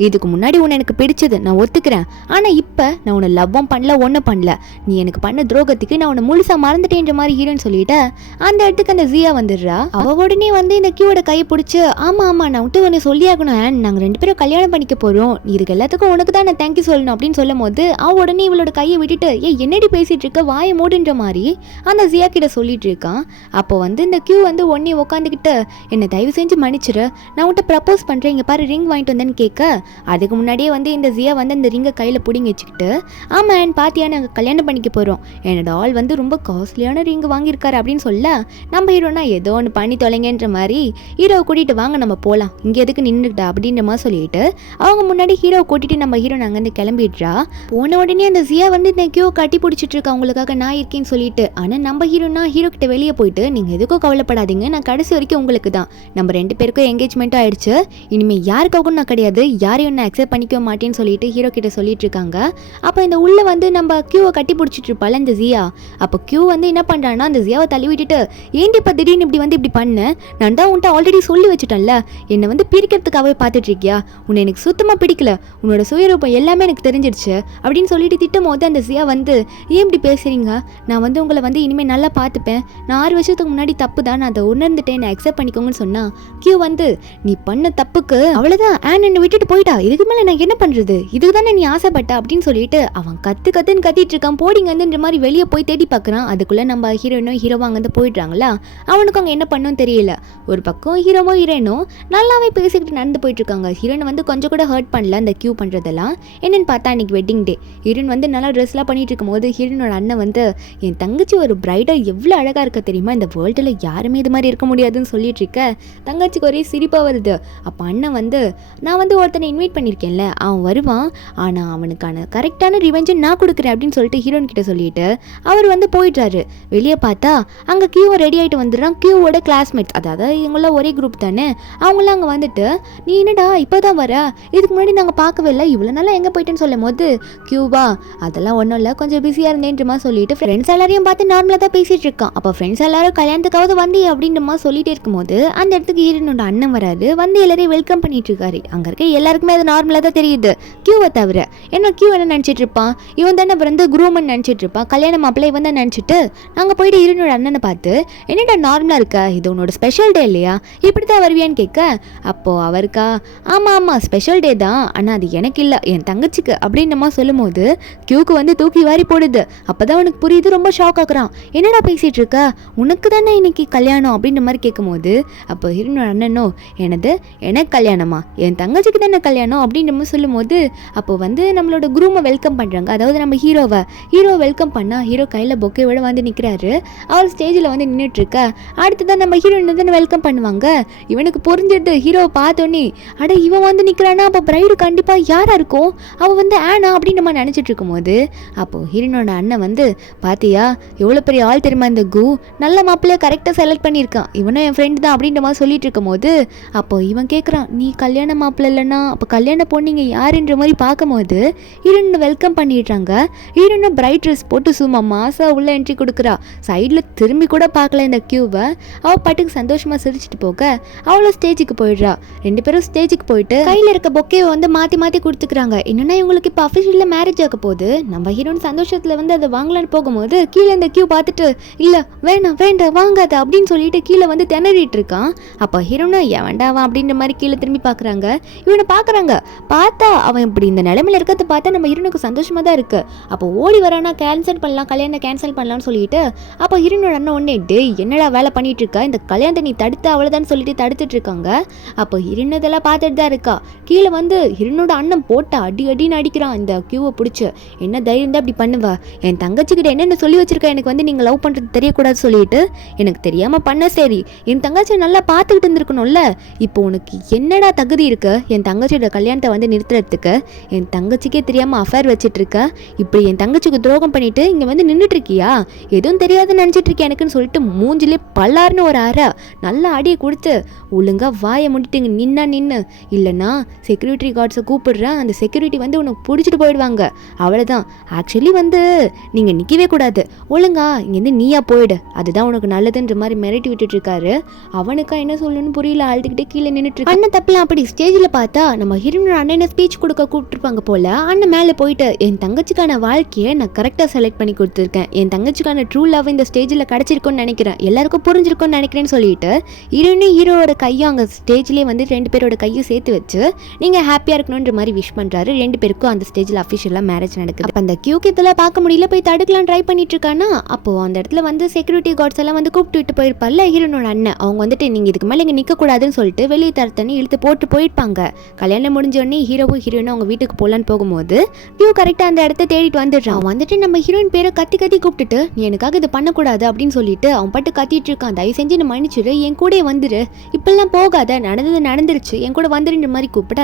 இதுக்கு முன்னாடி உன்னை எனக்கு பிடிச்சது நான் ஒத்துக்கிறேன், ஆனா இப்ப நான் உன்னை லவ்வும் பண்ணல ஒன்னும் பண்ணல, நீ எனக்கு பண்ண துரோகத்துக்கு நான் உன்னை முழுசா மறந்துட்டேன்ற மாதிரி ஹீரோயின் சொல்லிட்டு அந்த இடத்துக்கு அந்த ஜியா வந்துடுறா. அவ உடனே வந்து இந்த கியூவோட கையை பிடிச்சி ஆமா ஆமா நான் விட்டு உன்னை சொல்லியாகணும், நாங்க 2 பேரும் கல்யாணம் பண்ணிக்க போறோம், இதுக்கு எல்லாத்துக்கும் உனக்கு தான் நான் தேங்க்யூ சொல்லணும் அப்படின்னு சொல்லும் போது அவ உடனே இவளோட கையை விட்டுட்டு என்னடி பேசிட்டு இருக்க வாயை மூடுன்ற மாதிரி அந்த ஜியா கிட்ட சொல்லிட்டு இருக்கான். அப்போ வந்து இந்த கியூ வந்து ஒன்னே உட்காந்துக்கிட்டு என்னை தயவு செஞ்சு மன்னிச்சிரு, நான் உன்ட்ட ப்ரப்போஸ் பண்றேன், இங்க பாரு ரிங் வாங்கிட்டு வந்தேன்னு கேட்க அதுக்கு முன்னாடியே வந்து இந்த ஜியா வந்து அந்த ரிங்கை கையில பிடிங்கி வச்சுக்கிட்டு ஆமா அண்ட் பாத்தியா நாங்கள் கல்யாணம் பண்ணிக்க போறோம், என்னோட ஆள் வந்து ரொம்ப காஸ்ட்லியான ரிங் வாங்கியிருக்காரு அப்படின்னு சொல்ல நம்ம ஹீரோனா ஏதோ ஒன்று பண்ணி தொலைங்கன்ற மாதிரி ஹீரோவை கூட்டிட்டு வாங்க நம்ம போகலாம், இங்கே எதுக்கு நின்றுக்கிட்டா அப்படின்ற மாதிரி சொல்லிட்டு அவங்க முன்னாடி ஹீரோவை கூட்டிட்டு நம்ம ஹீரோ அங்கேருந்து கிளம்பிடுறா. போன உடனே அந்த ஜியா வந்து இந்த கியூ கட்டி பிடிச்சிட்டு இருக்கா அவங்களுக்காக நான் இருக்கேன்னு சொல்லிட்டு. ஆனால் நம்ம ஹீரோனா ஹீரோ கிட்ட வெளியே போயிட்டு நீங்கள் எதுக்கும் கவலைப்படாதீங்க, நான் கடைசி வரைக்கும் உங்களுக்கு தான், நம்ம 2 பேருக்கும் என்கேஜ்மெண்ட்டும் ஆயிடுச்சு, இனிமேல் யாருக்காகவும் நான் கிடையாது, யாரையும் நான் அக்செப்ட் பண்ணிக்க மாட்டேன்னு சொல்லிட்டு ஹீரோ கிட்ட சொல்லிட்டு இருக்காங்க. அப்போ இந்த உள்ள வந்து நம்ம கியூவை கட்டி பிடிச்சிட்டு இருப்பாள் இந்த ஜியா. அப்போ கியூ வந்து என்ன பண்ணுறான்னா அந்த ஜியாவை தள்ளி விட்டுட்டு ஏன்டி இப்போ திடீர்னு இப்படி வந்து இப்படி பண்ண, நான் தான் உன்ட்ட ஆல்ரெடி சொல்லி வச்சுட்டேன்ல, என்னை வந்து பிரிக்கிறதுக்காகவே பார்த்துட்டு இருக்கியா, உன்னை எனக்கு சுத்தமாக பிடிக்கல, உன்னோட சுயரூபம் எல்லாமே எனக்கு தெரிஞ்சிருச்சு அப்படின்னு சொல்லிட்டு திட்டும் போது அந்த ஜியா வந்து ஏன் இப்படி பேசுறீங்க, நான் வந்து உங்களை வந்து இனிமேல் நல்லா பார்த்துப்பேன், நான் 6 வருஷத்துக்கு முன்னாடி தப்பு தான், நான் அதை உணர்ந்துட்டேன், நான் அக்செப்ட் பண்ணிக்கோங்கன்னு சொன்னா கியூ வந்து நீ பண்ண தப்புக்கு அவ்வளோதான் ஆன் என்னை விட்டுட்டு போயிட்டா, இதுக்கு மேலே நான் என்ன பண்ணுறது, இதுக்கு தானே நீ ஆசைப்பட்ட அப்படின்னு சொல்லிட்டு அவன் கத்துன்னு கத்திட்டு இருக்கான், போடிங்கன்ற மாதிரி வெளியே போய் தேடி பார்க்குறான். அதுக்குள்ளே நம்ம ஹீரோயினும் ஹீரோவா அங்கேருந்து போயிடுறாங்களா. அவனுக்கு அங்கே என்ன பண்ணும் தெரியல. ஒரு பக்கம் ஹீரோவும் ஹீரோயினும் நல்லாவே பேசிக்கிட்டு நடந்து போயிட்டு இருக்காங்க. ஹீரோயின் வந்து கொஞ்சம் கூட ஹர்ட் பண்ணல அந்த கியூ பண்ணுறதெல்லாம். என்னன்னு பார்த்தா அன்னைக்கு வெட்டிங் டே. ஹீரோயின் வந்து நல்லா ட்ரெஸ்லாம் பண்ணிட்டு இருக்கும் போது ஹீரோனோட அண்ணன் வந்து என் தங்கச்சி ஒரு பிரைடா எவ்வளோ அழகாக இருக்க தெரியுமா, இந்த வேர்ல்டில் யாருமே இது மாதிரி இருக்க முடியாதுன்னு சொல்லிட்டு இருக்க தங்கச்சிக்கு ஒரே சிரிப்பாக வருது. அப்போ அண்ணன் வந்து நான் வந்து ஒருத்தனை இன்வைட் பண்ணியிருக்கேன்ல அவன் வருவான், ஆனால் அவனுக்கான கரெக்டான ரிவெஞ்சை நான் கொடுக்குறேன் அப்படின்னு சொல்லிட்டு ஹீரோயின் கிட்ட சொல்லிட்டு அவர் வந்து போயிட்டாரு. வெளியே பார்த்தா அங்கே கியூவும் ரெடி ஆகிட்டு வந்துடுறான். கியூவோட கிளாஸ்மேட்ஸ், அதாவது இவங்களாம் ஒரே குரூப் தானே, அவங்களாம் அங்கே வந்துட்டு நீ என்னடா இப்போ தான் வர, இதுக்கு முன்னாடி நாங்கள் பார்க்கவே இல்லை, இவ்வளோ நாளா எங்கே போயிட்டேன்னு சொல்லும் போது கியூவா அதெல்லாம் ஒன்றும் இல்லை கொஞ்சம் பிஸியாக இருந்தேன்றமா சொல்லிட்டு ஃப்ரெண்ட்ஸ் எல்லாரையும் பார்த்து நார்மலாக தான் பேசிட்டு இருக்கான். அப்போ ஃப்ரெண்ட்ஸ் எல்லாரும் கல்யாணத்துக்காவது வந்து அப்படின்றமா சொல்லிட்டு இருக்கும்போது அந்த இடத்துக்கு ஹீரோனோட அண்ணன் வராரு. வந்து எல்லாரையும் வெல்கம் பண்ணிட்டு இருக்காரு. அங்கே இருக்க எல்லாருக்குமே அது நார்மலாக தான் தெரியுது கியூவை தவிர. ஏன்னா கியூ என்ன நினச்சிட்டு இருப்பான், இவன் தானே வந்து குரூமன் நினச்சிட்டு இருப்பான், கல்யாணம் மாப்பிள்ளை இவன் தான் நினச்சிட்டு நாங்கள் போயிட்டு ஹீரோனோட அண்ணனை பார்த்து என்னடா நார்மலாக இருக்கா, இது உன்னோட ஸ்பெஷல் டே இல்லையா, இப்படி தான் வருவியான்னு கேட்க அப்போது அவருக்கா ஆமாம் ஆமாம் ஸ்பெஷல் டே தான், ஆனால் அது எனக்கு இல்லை என் தங்கச்சிக்கு அப்படின்னமா சொல்லும் போது கியூக்கு வந்து தூக்கி வாரி போடுது. அப்போதான் அவனுக்கு புரியுது, ரொம்ப ஷாக் ஆகுறான். என்னடா பேசிகிட்டு இருக்க, உனக்கு தானே இன்னைக்கு கல்யாணம் அப்படின்ற மாதிரி கேட்கும்போது அப்போ ஹீரோனோட அண்ணனோ எனக்கு கல்யாணமா, என் தங்கச்சிக்கு தானே கல்யாணம் அப்படின்ற மாதிரி சொல்லும் போது அப்போ வந்து நம்மளோட குரூமை வெல்கம் பண்ணுறாங்க. அதாவது நம்ம ஹீரோ வெல்கம் பண்ணால் ஹீரோ கையில் பொக்கையோட வந்து நிற்கிறாரு. அவர் ஸ்டேஜில் வந்து நின்றுட்டு இருக்க. அடுத்துதான் நம்ம ஹீரோயின் தானே வெல்கம் பண்ணுவாங்க. இவனுக்கு புரிஞ்சிடுது, ஹீரோவை பார்த்தோன்னே அட இவன் வந்து நிற்கிறானா அப்போ பிரைடு கண்டிப்பாக யாராக இருக்கும், அவள் வந்து ஆனா அப்படின்னு நம்ம நினச்சிட்டு இருக்கும்போது அப்போது ஹீரோனோட அண்ணன் வந்து பாத்தியா எவ்வளோ பெரிய ஆள் தெரியுமா இந்த கு, நல்ல மாப்பிள்ளைய கரெக்டாக செலக்ட் பண்ணியிருக்கான், இவனும் என் ஃப்ரெண்டு தான் அப்படின்ற மாதிரி சொல்லிட்டு இருக்கும் போது அப்போ இவன் கேட்குறான் நீ கல்யாண மாப்பிள்ளை இல்லைன்னா அப்போ கல்யாண பொண்ணுங்க யாருன்ற மாதிரி பார்க்கும்போது ஹீரோனை வெல்கம் பண்ணிடுறாங்க. ஹீரோனை பிரைட் ட்ரெஸ் போட்டு சும்மா மாசா உள்ள என்ட்ரி கொடுக்குறா. சைடில் திரும்பி கூட பார்க்கல இந்த கியூவை. அவள் பாட்டுக்கு சந்தோஷமாக சிரிச்சிட்டு போக அவளோ ஸ்டேஜுக்கு போயிடுறா. 2 பேரும் ஸ்டேஜுக்கு போயிட்டு கையில் இருக்க பொக்கையை வந்து மாற்றி மாற்றி கொடுத்துக்கிறாங்க. என்னன்னா இவங்களுக்கு இப்போ அஃபிஷியலில் மேரேஜ் ஆக போகுது. நம்ம ஹீரோன் சந்தோஷத்தில் வந்து அதை வாங்கலான்னு போகும்போது கீழே இந்த கியூ பார்த்துட்டு இல்லை வேண்டாம் வேண்டாம் வாங்காத அப்படின்னு சொல்லிட்டு கீழே வந்து திணறிட்டு இருக்கான். அப்போ ஹீரோனா வேண்டாவா அப்படின்ற மாதிரி கீழே திரும்பி பார்க்குறாங்க. இவனை பார்க்குறாங்க. பார்த்தா அவன் இப்படி இந்த நிலைமையில இருக்கிறத பார்த்தா நம்ம ஹீரோனுக்கு சந்தோஷமா தான் இருக்கு. அப்போ ஓடி வரானா கேன்சல் பண்ணலாம், கல்யாணத்தை கேன்சல் பண்ணலாம்னு சொல்லிட்டு அப்போ ஹீரோனோட அண்ணன் ஒன்னே டேய் என்னடா வேலை பண்ணிட்டு இருக்கா, இந்த கல்யாணத்தை நீ தடுத்து அவ்வளோதான் சொல்லிட்டு தடுத்துட்டு இருக்காங்க. அப்போ ஹீரோன் இதெல்லாம் பார்த்துட்டு தான் இருக்கா. கீழே வந்து ஹீரோனோட அண்ணன் போட்டா அடின்னு அடிக்கிறான் இந்த கியூவை பிடிச்சி. என்ன தைரியம் தான் இப்படி பண்ணுவ, என் தங்கச்சிக்கிட்ட என்னென்ன சொல்லி வச்சிருக்கா, எனக்கு வந்து நீங்கள் லவ் பண்ணுறது தெரியக்கூடாது சொல்லிட்டு எனக்கு தெரியாமல் பண்ண. சரி என் தங்கச்சி நல்லா பார்த்துக்கிட்டு இருந்திருக்கணும்ல, இப்போ உனக்கு என்னடா தகுதி இருக்கு என் தங்கச்சியோட கல்யாணத்தை வந்து நிறுத்துறதுக்கு? என் தங்கச்சிக்கே தெரியாமல் அஃபேர் வச்சுட்டு இருக்க, இப்படி என் தங்கச்சிக்கு துரோகம் பண்ணிட்டு இங்கே வந்து நின்றுட்டு இருக்கியா, எதுவும் தெரியாதுன்னு நினச்சிட்டு இருக்கேன் எனக்குன்னு சொல்லிட்டு மூஞ்சிலே பல்லாருன்னு ஒரு அரை நல்லா அடியை கொடுத்து ஒழுங்கா வாயை முடிட்டுங்க நின்று இல்லைன்னா செக்யூரிட்டி கார்ட்ஸை கூப்பிடுறேன், அந்த செக்யூரிட்டி வந்து உனக்கு பிடிச்சிட்டு போயிடுவாங்க, அவ்வளோதான். ஆக்சுவலி வந்து நீங்கள் நிற்கவே கூடாது, ஒழுங்கா இங்கேருந்து நீயா போயிடு, அதுதான் உனக்கு நல்லதுன்ற மாதிரி மிரட்டி விட்டுட்டு இருக்காரு. அவனுக்கா என்ன சொல்லணும்னு புரியல, அழுதுகிட்டே கீழே நின்றுட்டு இருக்கு. அண்ணன் தப்பலாம் அப்படி ஸ்டேஜில் பார்த்தா நம்ம ஹீரோனோட அண்ணனை ஸ்பீச் கொடுக்க கூப்பிட்டுருப்பாங்க போல. அண்ணன் மேலே போயிட்டு என் தங்கச்சிக்கான வாழ்க்கையை நான் கரெக்டாக செலக்ட் பண்ணி கொடுத்துருக்கேன், என் தங்கச்சிக்கான ட்ரூ லவ் இந்த ஸ்டேஜில் கிடச்சிருக்கும்னு நினைக்கிறேன், எல்லாருக்கும் புரிஞ்சிருக்கும்னு நினைக்கிறேன்னு சொல்லிட்டு ஹீரோவோட கையும் அங்கே ஸ்டேஜ்லேயே வந்து 2 பேரோட கையும் சேர்த்து வச்சு நீங்கள் ஹாப்பியாக இருக்கணுன்ற மாதிரி விஷ் பண்ணுறாரு. 2 பேருக்கும் அந்த ஸ்டேஜில் அஃபிஷியலாக மேரேஜ் நடக்குது. அப்போ அந்த கியூக்கு இதெல்லாம் பார்க்க முடியல, போய் தடுக்கலாம் ட்ரை பண்ணிட்டு இருக்கானா. அப்போது அந்த இடத்துல வந்து செக்யூரிட்டி கார்ட்ஸ் எல்லாம் வந்து கூப்பிட்டு விட்டு போயிருப்பார்ல ஹீரோனோட அண்ணன், அவங்க வந்துட்டு நீங்கள் இதுக்கு மேலே இங்கே நிற்கக்கூடாதுன்னு சொல்லிட்டு வெளியே தரத்தனி இழுத்து போட்டு போயிருப்பாங்க. கல்யாணம் முடிஞ்சோடனே ஹீரோவும் ஹீரோயினும் அவங்க வீட்டுக்கு போகலான்னு போகும்போது கியூ கரெக்டாக அந்த இடத்த தேடிட்டு வந்துடுறான். வந்துட்டு நம்ம ஹீரோயின் பேரை கத்தி கூப்பிட்டுட்டு நீ எனக்காக இது பண்ணக்கூடாது அப்படின்னு சொல்லிட்டு அவன் பாட்டு கத்திட்டு இருக்கான். தயவு செஞ்சு நான் மன்னிச்சிடு, என் கூட வந்துரு, இப்பெல்லாம் போகாத, நடந்துருச்சு, என் கூட வந்துருன்ற மாதிரி கூப்பிட.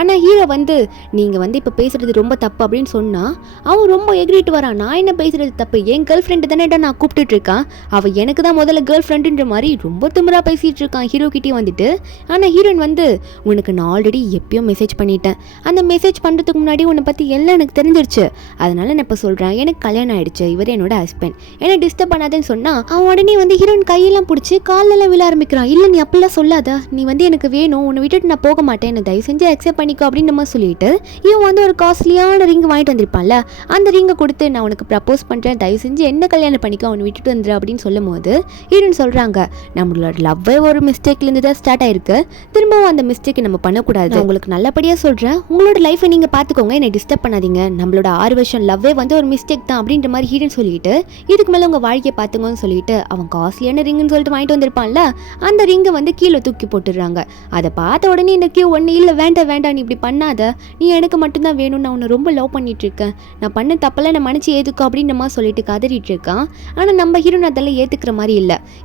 ஆனால் ஹீரோ வந்து நீங்கள் வந்து இப்போ பேசுறது ரொம்ப தப்பு அப்படின்னு சொன்னா அவன் ரொம்ப எகிரிட்டு வரான். நான் என்ன பேசுறது தப்பு, என் கேர்ள் ஃப்ரெண்டு தானேடா நான் கூப்பிட்டுட்டு இருக்கான், அவள் எனக்கு தான் முதல்ல கேர்ள் ஃப்ரெண்டுன்ற மாதிரி ரொம்ப திமிரா பேசிட்டு இருக்கான் ஹீரோ கிட்டே வந்துட்டு. ஆனால் ஹீரோயின் வந்து உனக்கு நான் ஆல்ரெடி எப்பயோ மெசேஜ் பண்ணிட்டேன், அந்த மெசேஜ் பண்ணுறதுக்கு முன்னாடி உன்னை பற்றி எல்லாம் எனக்கு தெரிஞ்சிருச்சு, அதனால நான் இப்போ சொல்கிறேன் எனக்கு கல்யாணம் ஆயிடுச்சு, இவர் என்னோட ஹஸ்பண்ட், என்னை டிஸ்டர்ப் பண்ணாதேன்னு சொன்னா அவன் உடனே வந்து ஹீரோயின் கையெல்லாம் பிடிச்சி காலெல்லாம் விழ ஆரம்பிக்கிறான். இல்லை நீ அப்படிலாம் சொல்லாத, நீ வந்து எனக்கு வேணும், உன்னை விட்டுட்டு நான் போக மாட்டேன், என்ன தயவு செஞ்சு அக்செப்ட் பண்ணிக்கோ அப்படின்னு நம்ம சொல்லிட்டு இவன் வந்து ஒரு காஸ்ட்லியான ரிங் வாங்கிட்டு வந்திருப்பான்ல, அந்த ரிங்கை கொடுத்து நான் உனக்கு ப்ரப்போஸ் பண்ணுறேன், தயவு செஞ்சு என்ன கல்யாணம் பண்ணிக்கோ, அவனை விட்டுட்டு வந்துரு அப்படின்னு சொல்லும் போது ஹீரோயின் சொல்கிறாங்க நம்மளோட லவ்வே ஒரு மிஸ்டேக்லேருந்து தான் ஸ்டார்ட் ஆயிருக்கு, திரும்பவும் அந்த மிஸ்டேக்கை நம்ம பண்ணக்கூடாது, உங்களுக்கு நல்லபடியாக சொல்கிறேன், உங்களோட லைஃப்பை நீங்கள் பார்த்துக்கோங்க, என்னை டிஸ்டர்ப் பண்ணாதீங்க, நம்மளோட 6 வருஷம் லவ்வே வந்து ஒரு மிஸ்டேக் தான் அப்படின்ற மாதிரி ஹீரோயின் சொல்லிட்டு இதுக்கு மேலே உங்கள் வாழ்க்கையை பார்த்துக்கோன்னு சொல்லிட்டு அவன் காஸ்ட்லியான ரிங்குன்னு சொல்லிட்டு வாங்கிட்டு வந்திருப்பான்ல, அந்த ரிங்கை வந்து கீழே தூக்கி போட்டுடுறாங்க. அதை பார்த்த உடனே இந்த கியூ ஒன்று இல்லை வேண்டாம் நீ இப்படி பண்ணாத, நீ எனக்கு மட்டும்தான் வேணும், நான் உன்னை ரொம்ப லவ் பண்ணிட்டு இருக்கேன், நான் பண்ண தப்பெல்லாம் நான் மன்னிச்சு ஏற்றுக்கோ அப்படின்ற மாதிரி சொல்லிட்டு கதறிட்டு இருக்கான். ஆனால் நம்ம ஹீரோன் அதெல்லாம் ஏற்றுக்கிற மாதிரி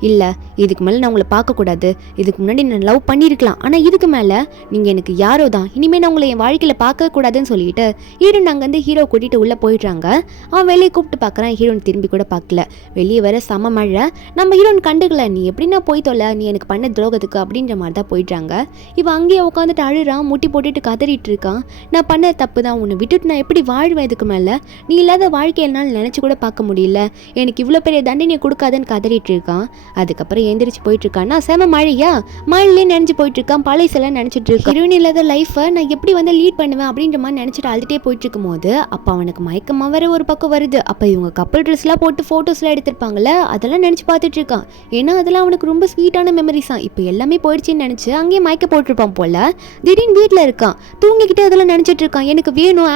இல்லை இதுக்கு மேலே நான் உங்களை பார்க்கக்கூடாது, இதுக்கு முன்னாடி நான் லவ் பண்ணியிருக்கலாம், ஆனால் இதுக்கு மேலே நீங்கள் எனக்கு யாரோ தான், இனிமேல் நான் உங்களை என் வாழ்க்கையில் பார்க்க கூடாதுன்னு சொல்லிட்டு ஹீரோன் அங்கேருந்து ஹீரோ கூட்டிகிட்டு உள்ளே போயிடுறாங்க. அவன் வெளியே கூப்பிட்டு பார்க்குறான், ஹீரோன் திரும்பி கூட பார்க்கல, வெளியே வர செம மழை, நம்ம ஹீரோன் கண்டுக்கல, நீ எப்படின்னா போய் தொலை, நீ எனக்கு பண்ண துரோகத்துக்கு அப்படின்ற மாதிரி தான் போயிடுறாங்க. இவன் அங்கேயே உட்காந்துட்டு அழுறான், முட்டி போட்டுட்டு கதறிட்டு இருக்கான், நான் பண்ண தப்பு தான், உன்னை விட்டுட்டு நான் எப்படி வாழ்வேன் இதுக்கு மேலே, நீ இல்லாத வாழ்க்கை என்னால் நினச்சி கூட பார்க்க முடியல, எனக்கு இவ்வளோ பெரிய தண்டனையை கொடுக்காதுன்னு கதறிட்டு இருக்கான். அதுக்கப்புறம் எந்திரிச்சு போயிட்டு இருக்கான்னா செம மழையிலே நினைச்சு போயிட்டு இருக்கான், பழையசெல்லாம் நினச்சிட்டு இருக்கான். ஹீரோயின் இல்லாத லைஃப்பை நான் எப்படி வந்து லீட் பண்ணுவேன் அப்படின்ற மாதிரி நினச்சிட்டு அழுதுட்டே போயிட்டு இருக்கும் போது அப்போ அவனுக்கு மயக்கமாக வேற ஒரு பக்கம் வருது. அப்போ இவங்க கப்பல் ட்ரெஸ்லாம் போட்டு ஃபோட்டோஸ்லாம் எடுத்திருப்பாங்கல்ல, அதெல்லாம் நினச்சி பார்த்துட்டு இருக்கான். ஏன்னா அதெல்லாம் அவனுக்கு ரொம்ப ஸ்வீட்டான மெமரிஸ் தான், இப்போ எல்லாமே போயிடுச்சுன்னு நினச்சி அங்கேயே மயக்க போட்டிருப்பான் போல. திடீர்னு வீட்டில் இருக்கான், தூங்கிக்கிட்டே அதெல்லாம் நினச்சிட்டு இருக்கான், எனக்கு வேணும்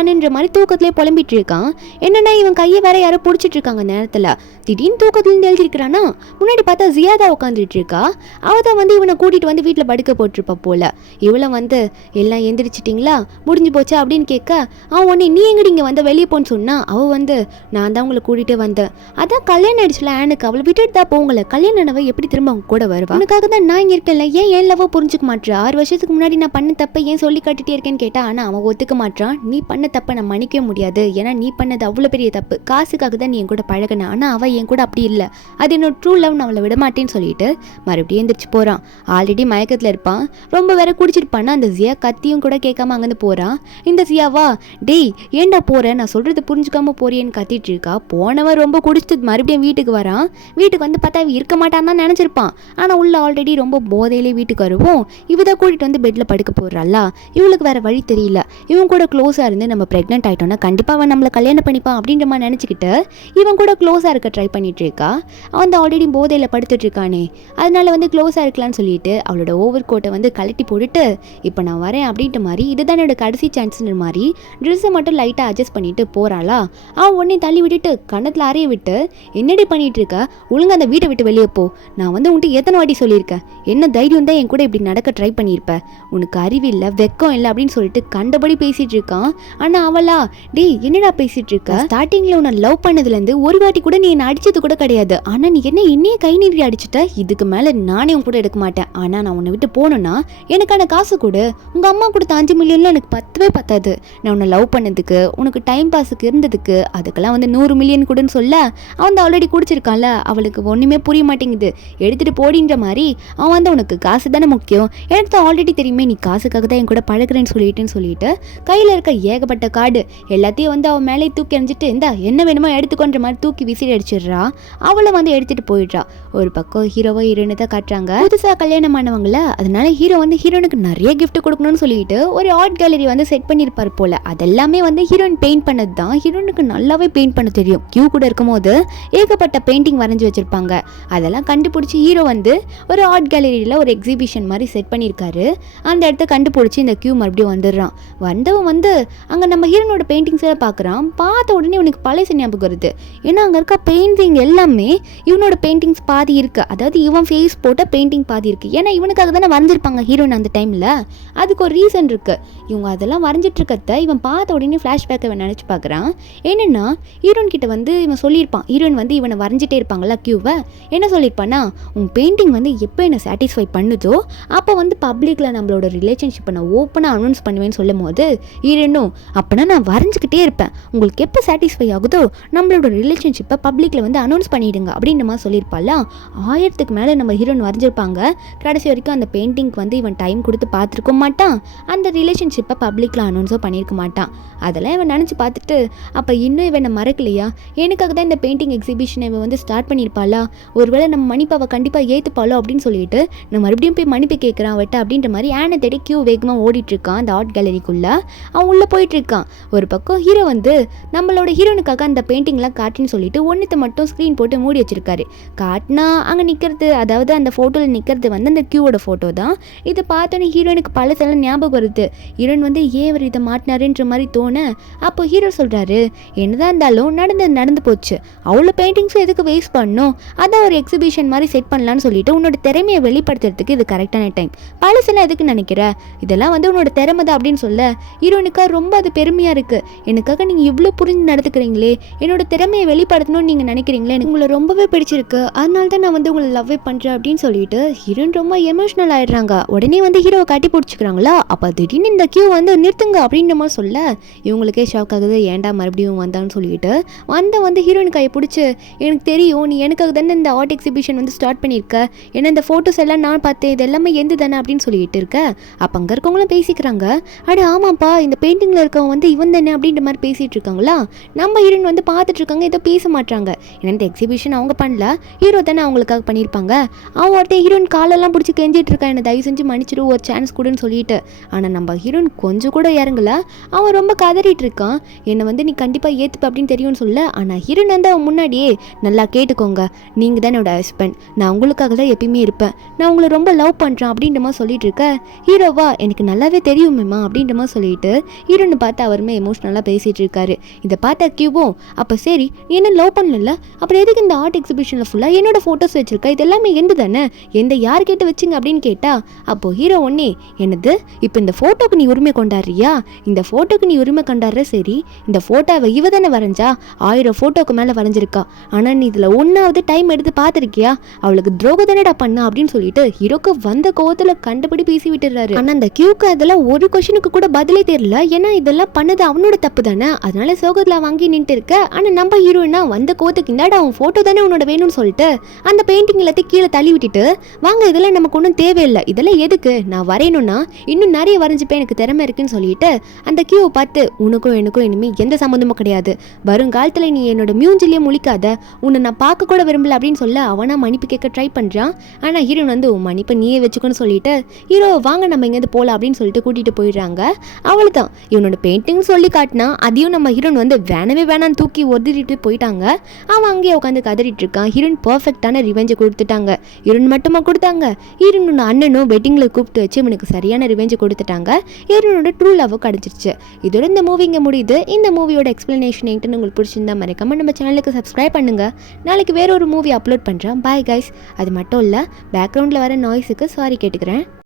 ஆன்ன்ற மாதிரி தூக்கத்திலே புலம்பிட்டு இருக்கான். என்னன்னா இவன் கையை வேற யாரோ பிடிச்சிட்டு இருக்காங்க நேரத்தில். திடீர்னு தூக்கத்துலேருந்து எழுதிருக்கிறானா, முன்னாடி பார்த்தா ஜியாதா உட்காந்துட்டு இருக்கா. அவள் தான் வந்து இவனை கூட்டிகிட்டு வந்து வீட்டில் படுக்க போட்டிருப்பா போல. இவளை வந்து எல்லாம் எந்திரிச்சிட்டிங்களா முடிஞ்சு போச்சா அப்படின்னு கேட்க அவன் உடனே நீ எங்கடி இங்கே வந்து வெளியே போன்னு சொன்னா அவள் வந்து நான் தான் உங்களை கூட்டிகிட்டே வந்தேன், அதான் கல்யாணம் ஆயிடுச்சுல ஆனுக்கு, அவளை விட்டுட்டு தான் போங்கள, கல்யாணம் எப்படி திரும்ப அவங்க கூட வருவா, உனக்காக தான் நான் இங்கே இருக்கேன்ல, ஏன் லவ் புரிஞ்சுக்க மாட்டேன், 6 வருஷத்துக்கு முன்னாடி நான் பண்ண தப்பை ஏன் சொல்லி கட்டிட்டே இருக்கேன்னு கேட்டா ஆனால் அவன் ஒத்துக்க மாட்டான். நீ பண்ண தப்பை நான் மன்னிக்கவே முடியாது, ஏன்னா நீ பண்ணது அவ்வளோ பெரிய தப்பு, காசுக்காக தான் நீ என் கூட பழகின, ஆனால் அவள் என் கூட அப்படி இல்லை, அது என்னோட ட்ரூ லவ், நான் அவளை விட மாட்டேன்னு சொல்லிட்டு மறுபடியும் எந்திரிச்சு போகிறான். ஆல்ரெடி மயக்கத்தில் இருப்பான், ரொம்ப வேற குடிச்சிருப்பான்னா அந்த ஜியா கத்தியும் கூட கேட்காம அங்கேருந்து போகிறான். இந்த ஜியாவா டேய் ஏண்டா போகிறேன், நான் சொல்கிறது புரிஞ்சுக்காம போறியேன்னு கத்திட்டு இருக்கா. போனவன் ரொம்ப குடிச்சிட்டு மறுபடியும் வீட்டுக்கு வரான். வீட்டுக்கு வந்து பார்த்தா இருக்க மாட்டான்னு தான் நினச்சிருப்பான், ஆனால் உள்ள ஆல்ரெடி ரொம்ப போதையிலே வீட்டுக்கு வருவோம். இவதான் கூட்டிகிட்டு வந்து பெட்டில் படுக்க போடுறாள்ல, இவளுக்கு வேறு வழி தெரியல, இவன் கூட க்ளோஸாக இருந்து நம்ம ப்ரெக்னென்ட் ஆகிட்டோன்னா கண்டிப்பாக அவன் நம்மளை கல்யாணம் பண்ணிப்பான் அப்படின்ற மாதிரி நினச்சிக்கிட்டு இவன் கூட க்ளோஸாக இருக்க ட்ரை பண்ணிட்டு இருக்கா. அவன் வந்து ஆல்ரெடி போதையில் படுத்துட்டு இருக்கானே, அதனால வந்து க்ளோஸாக இருக்கலாம்னு சொல்லிட்டு அவளோட ஓவர் கோட்டை வந்து கழட்டி போட்டுட்டு இப்போ நான் வரேன் அப்படின்ட்டு மாதிரி இதுதான் என்னோட கடைசி சான்ஸ்ன்ற மாதிரி ட்ரெஸ்ஸை மட்டும் லைட்டாக அட்ஜஸ்ட் பண்ணிட்டு போகிறாளா. அவன் உடனே தள்ளி விட்டுட்டு கண்ணத்தில் அறைய விட்டு என்னடி பண்ணிட்டு இருக்க, ஒழுங்கு அந்த வீட்டை விட்டு வெளியே போ, நான் வந்து உன்ட்டு எத்தனை வாட்டி சொல்லியிருக்கேன், என்ன தைரியம் தான் என் கூட இப்படி நடக்க ட்ரை பண்ணியிருப்ப, உனக்கு அறிவு இல்லை வெக்கம் இல்லை அப்படின்னு சொல்லிட்டு கண்டபடி பேசிட்டு இருக்கான். ஆனால் அவளா டேய் என்னடா பேசிட்டு இருக்க, ஸ்டார்டிங்கில் உன்னை லவ் பண்ணதுலேருந்து ஒரு வாட்டி கூட நீ என்னை அடிச்சது கூட கிடையாது, ஆனால் நீ என்னையே கை நீட்டி அடிச்சுட்ட, இதுக்கு மேலே நானே உன் கூட எடுக்க மாட்டேன், ஆனால் நான் உன்னை விட்டு போகணுன்னா எனக்கான காசு கொடு, உங்கள் அம்மா கொடுத்த 5 மில்லியன்ல எனக்கு பத்தவே பத்தாது, நான் உன்னை லவ் பண்ணதுக்கு உனக்கு டைம் பாஸுக்கு இருந்ததுக்கு அதுக்கெல்லாம் வந்து 100 மில்லியன் கொடுன்னு சொல்ல அவன் தான் ஆல்ரெடி குடிச்சிருக்கான்ல, அவளுக்கு ஒன்றுமே புரிய மாட்டேங்குது, எடுத்துகிட்டு போடின்ற மாதிரி அவன் வந்து உனக்கு காசு தானே முக்கியம், எனக்கு தான் ஆல்ரெடி தெரியுமே நீ காசுக்காக தான் என் கூட பழகிறேன்னு சொல்லிட்டு கையில் இருக்க ஏகப்பட்ட கார்டு எல்லாத்தையும் வந்து அவன் மேலே தூக்கி எறிஞ்சிட்டு இந்த என்ன வேணுமோ எடுத்துக்கொன்ற மாதிரி தூக்கி விசிறி அடிச்சிடுறா. அவளை வந்து எடுத்துகிட்டு போயிடுறா. ஒரு பக்கம் ஹீரோவை ஹீரோயினை தான் காட்டுறாங்க, புதுசாக கல்யாணம் ஆனவங்கள, அதனால ஹீரோ வந்து ஹீரோனுக்கு நிறைய கிஃப்ட் கொடுக்கணும்னு சொல்லிட்டு ஒரு ஆர்ட் கேலரி வந்து செட் பண்ணியிருப்பார் போல. அதெல்லாமே வந்து ஹீரோயின் பெயிண்ட் பண்ணது தான். ஹீரோனுக்கு நல்லாவே பெயிண்ட் பண்ண தெரியும். கியூ கூட இருக்கும்போது ஏகப்பட்ட பெயிண்டிங் வரைஞ்சி வச்சிருப்பாங்க. அதெல்லாம் கண்டுபிடிச்சி ஹீரோ வந்து ஒரு ஆர்ட் கேலரியில் ஒரு எக்ஸிபிஷன் மாதிரி செட் பண்ணியிருக்காரு. அந்த இடத்த கண்டுபிடிச்சி இந்த கியூ மறுபடியும் வந்துடுறான். வந்தவன் வந்து அங்கே நம்ம ஹீரோனோட பெயிண்டிங்ஸ் எல்லாம் பார்க்குறான். பார்த்த உடனே உனக்கு பழைய ஞாபகம் வருது. ஏன்னா அங்கே இருக்க பெயிண்டிங் எல்லாமே இவனோட பெயிண்டிங்ஸ் பாதி இருக்கு. அதாவது இவன் ஃபேஸ் போட்ட பெயிண்டிங் பாதி இருக்கு. ஏன்னா இவனுக்காக தானே வரைஞ்சிருப்பாங்க ஹீரோயின் அந்த டைமில். அதுக்கு ஒரு ரீசன் இருக்கு. இவங்க அதெல்லாம் வரைஞ்சிட்டு இருக்கத்த இவன் பார்த்த உடனே ஃப்ளாஷ்பேக்கை இவன் நினச்சி பார்க்குறான். என்னென்னா ஹீரோயின் கிட்ட வந்து இவன் சொல்லியிருப்பான். ஹீரோயின் வந்து இவனை வரைஞ்சிட்டே இருப்பாங்களா கியூவை. என்ன சொல்லியிருப்பான்னா, உன் பெயிண்டிங் வந்து எப்போ என்னை சாட்டிஸ்ஃபை பண்ணுதோ அப்போ வந்து பப்ளிக்கில் நம்மளோட ரிலேஷன்ஷிப்பை நான் ஓப்பனாக அனௌன்ஸ் பண்ணுவேன்னு சொல்லும் போது ஹீரோனும் அப்போனா நான் வரைஞ்சிக்கிட்டே இருப்பேன், உங்களுக்கு எப்போ சாட்டிஸ்ஃபை ஆகுதோ நம்மளோட ரிலேஷன்ஷிப்பை பப்ளிக்கில் வந்து அனௌன்ஸ் பண்ணிவிடுங்க அப்படின்ற மாதிரி சொல்லியிருப்பாள். 1000க்கு மேலே நம்ம ஹீரோயின் வரைஞ்சிருப்பாங்க. கடைசி வரைக்கும் அந்த பெயிண்டிங்க்கு வந்து இவன் டைம் கொடுத்து பார்த்துருக்க மாட்டான். அந்த ரிலேஷன்ஷிப்பை பப்ளிக்கில் அனௌன்ஸும் பண்ணியிருக்க மாட்டான். அதெல்லாம் இவன் நினச்சி பார்த்துட்டு அப்போ இன்னும் இவனை மறக்கலையா, எனக்காக தான் இந்த பெயிண்டிங் எக்ஸிபிஷனை இவன் வந்து ஸ்டார்ட் பண்ணியிருப்பாளா, ஒருவேளை நம்ம மன்னிப்பாவை கண்டிப்பாக ஏற்றுப்பாளோ அப்படின்னு சொல்லிட்டு நான் மறுபடியும் போய் மன்னிப்பு கேட்குறான் அவட்ட அப்படின்ற மாதிரி ஆனை தேடி கியூ வேகமாக ஓடிட்டுருக்கான். அந்த ஆர்ட் கேலரிக்குள்ளே அவன் உள்ளே போயிட்டுருக்கான். ஒரு பக்கம் ஹீரோ வந்து நம்மளோட ஹீரோனுக்காக அந்த பெயிண்டிங்லாம் காட்டுன்னு சொல்லிட்டு ஒன்றுத்தை மட்டும் ஸ்க்ரீன் போட்டு மூடி வச்சிருக்காரு. காட்டினா அங்கே நிற்கிறது, அதாவது அந்த ஃபோட்டோவில் நிற்கிறது வந்து அந்த கியூவோட ஃபோட்டோ தான். இதை பார்த்தோன்னே ஹீரோனுக்கு பழசெல்லாம் ஞாபகம் வருது. ஹீரோயின் வந்து ஏன் அவர் இதை மாட்டினாருன்ற மாதிரி தோண அப்போ ஹீரோ சொல்கிறாரு, என்னதான் இருந்தாலும் நடந்து போச்சு, அவ்வளோ பெயிண்டிங்ஸும் எதுக்கு வேஸ்ட் பண்ணணும், அதான் ஒரு எக்ஸிபிஷன் மாதிரி செட் பண்ணலான்னு சொல்லிட்டு உன்னோட திறமையை வெளிப்படுத்துறதுக்கு இது கரெக்டான டைம், பழசெல்லாம் எதுக்கு நினைக்கிற, இதெல்லாம் வந்து உன்னோட திறமை தான் அப்படின்னு சொல்ல ஹீரோனுக்கா ரொம்ப அது பெருமையாக இருக்குது, எனக்காக நீங்கள் இவ்வளோ புரிஞ்சு நடத்துக்கிறீங்களே, என்னோட திறமையை வெளிப்படுத்தணும்னு நீங்கள் நினைக்கிறீங்களே, எனக்கு உங்களை ரொம்பவே பிடிச்சிருக்கு, அதனால தான் நான் வந்து உங்களை லவ்வே பண்ணுறேன் அப்படின்னு சொல்லிட்டு ஹீரோயின் ரொம்ப எமோஷனல் ஆயிடுறாங்க. உடனே வந்து ஹீரோவை கட்டி பிடிச்சிக்கிறாங்களா. அப்போ திடீர்னு இந்த கியூ வந்து நிறுத்துங்க அப்படின்ற மாதிரி சொல்ல இவங்களுக்கே ஷாக் ஆகுது, ஏன்டா மறுபடியும் வந்தான்னு சொல்லிட்டு வந்து ஹீரோயின் கையை பிடிச்சி எனக்கு தெரியும் நீ எனக்காக தானே இந்த ஆர்ட் எக்ஸிபிஷன் வந்து ஸ்டார்ட் பண்ணியிருக்க, ஏன்னா இந்த ஃபோட்டோஸ் எல்லாம் நான் பார்த்தேன், இது எல்லாமே எந்த தானே அப்படின்னு சொல்லிட்டு இருக்க. அப்போ அங்கே இருக்கவங்களும் பேசிக்கிறாங்க, அட ஆமாப்பா இந்த பெயிண்டிங்கில் இருக்கவங்க வந்து இவன் தானே அப்படின்ற மாதிரி பேசிகிட்டு இருக்காங்களா. நம்ம ஹீரோயின் வந்து பார்த்துட்டு இருக்காங்க, ஏதோ பேச மாட்டாங்க. ஏன்னா இந்த எக்ஸிபிஷன் அவங்க பண்ணல, ஹீரோ தானே அவங்களுக்காக பண்ணியிருப்பாங்க. அவன் ஒருத்தர் ஹீரோயின் காலெல்லாம் பிடிச்சி கெஞ்சிட்டு இருக்கான், என்னை தயவு செஞ்சு மன்னிச்சிடு ஒரு சான்ஸ் கொடுன்னு சொல்லிட்டு. ஆனால் நம்ம ஹீரோயின் கொஞ்சம் கூட இறங்கல, அவன் ரொம்ப கதறிட்டு இருக்கான், என்னை வந்து நீ கண்டிப்பாக ஏற்றுப்ப அப்படின்னு தெரியும்னு சொல்ல. ஆனால் ஹீரோயின் வந்து அவன் முன்னாடியே நல்லா கேட்டுக்கோங்க, நீங்கள் தான் என்னோட ஹஸ்பண்ட், நான் உங்களுக்காக தான் எப்பயுமே இருப்பேன், நான் உங்களை ரொம்ப லவ் பண்ணுறேன் அப்படின்ற மாதிரி சொல்லிட்டு இருக்க. ஹீரோவா எனக்கு நல்லாவே தெரியுமேம்மா அப்படின்ற மாதிரி சொல்லிட்டு ஹீரோன்னு பார்த்து அவருமே எமோஷ்னலாக பேசிகிட்டு இருக்காரு. இதை பார்த்த கியூவும் அப்போ சரி நீ என்ன லவ் பண்ணல, அப்புறம் எதுக்கு இந்த ஆர்ட் எக்ஸிபிஷனில் ஃபுல்லாக என்னோட ஃபோட்டோஸ் வச்சுருக்க, இது எல்லாமே எந்த தானே, எந்த யார் கேட்டு வச்சுங்க அப்படின்னு கேட்டா. அப்போது ஹீரோ ஒன்னே என்னது இப்போ இந்த ஃபோட்டோக்கு நீ உரிமை கொண்டாடுறியா, இந்த ஃபோட்டோக்கு நீ உரிமை கொண்டாடுற சரி, இந்த ஃபோட்டோவை இவ தானே வரைஞ்சா, 1000 ஃபோட்டோக்கு மேலே வரைஞ்சிருக்கா, ஆனால் நீ இதில் ஒன்றாவது டைம் எடுத்து பார்த்துருக்கியா, அவளுக்கு துரோகம் தானடா பண்ணா அப்படின்னு சொல்லிட்டு ஹீரோக்கு வந்த கோவத்தில் கண்டுபடி பேசி விட்டுறாரு. ஆனால் அந்த கியூக்கு அதெல்லாம் ஒரு கொஸ்டினுக்கு கூட பதிலே தெரியல, ஏன்னா இதெல்லாம் பண்ணது அவனோட தப்பு தானே, அதனால சோகத்தில் வாங்கி நின்று இருக்க. ஆனால் நம்ம ஹீரோயினா வந்த கோவத்துக்கு இந்தாடா அவன் ஃபோட்டோ தானே உன்னோட வேணும்னு சொல்லிட்டு அந்த பெயிண்டிங் எல்லாத்தையும் கீழே தள்ளி விட்டுட்டு வாங்க இதெல்லாம் நமக்கு ஒன்றும் தேவையில்லை, இதெல்லாம் எதுக்கு, நான் வரையணும்னா இன்னும் நிறைய வரைஞ்சிப்பேன், எனக்கு திறமை இருக்குன்னு சொல்லிட்டு அந்த கியூவை பார்த்து உனக்கும் எனக்கும் இனிமேல் எந்த சம்மந்தமும் கிடையாது, வருங்காலத்தில் நீ என்னோட மியூஞ்சிலேயே முழிக்காத, உன்னை நான் பார்க்க கூட விரும்பல அப்படின்னு சொல்ல அவனா மன்னிப்பு கேட்க ட்ரை பண்ணுறான். ஆனால் ஹீரோயின் வந்து உன் மன்னிப்பை நீயே வச்சுக்கோன்னு சொல்லிட்டு ஹீரோ வாங்க நம்ம எங்கேருந்து போகலாம் அப்படின்னு சொல்லிட்டு கூட்டிகிட்டு போயிடுறாங்க. அவள் தான் இவனோட பெயிண்டிங் சொல்லி காட்டினா அதையும் நம்ம ஹீரோயின் வந்து வேணவே வேணான்னு தூக்கி ஒதுறிட்டு போயிட்டாங்க. அவன் அங்கேயே உட்காந்து கதறிட்டு இருக்கான். ஹீரோயின் பர்ஃபெக்டான ரிவெஞ்சை கொடுத்துட்டாங்க. ஹீரோயின் மட்டுமா கொடுத்தாங்க, ஹீரோனோட அண்ணனும் வெட்டிங்கில் கூப்பிட்டு வச்சு இவனுக்கு சரியான ரிவெஞ்சை கொடுத்துட்டாங்க. ஹீரோனோட ட்ரூ லவ் கிடச்சிருச்சு. இதோட இந்த மூவி இங்கே முடியுது. இந்த மூவியோட எக்ஸ்பிளனேஷன் என்கிட்ட உங்களுக்கு பிடிச்சிருந்தா மறக்காம நம்ம சேனலுக்கு சப்ஸ்கிரைப் பண்ணுங்க. நாளைக்கு வேற ஒரு மூவி அப்லோட் பண்ணுறேன். Bye guys. அது மட்டும் இல்லை, பேக்ரவுண்டில் வர நாய்ஸுக்கு சாரி கேட்டுக்கிறேன்.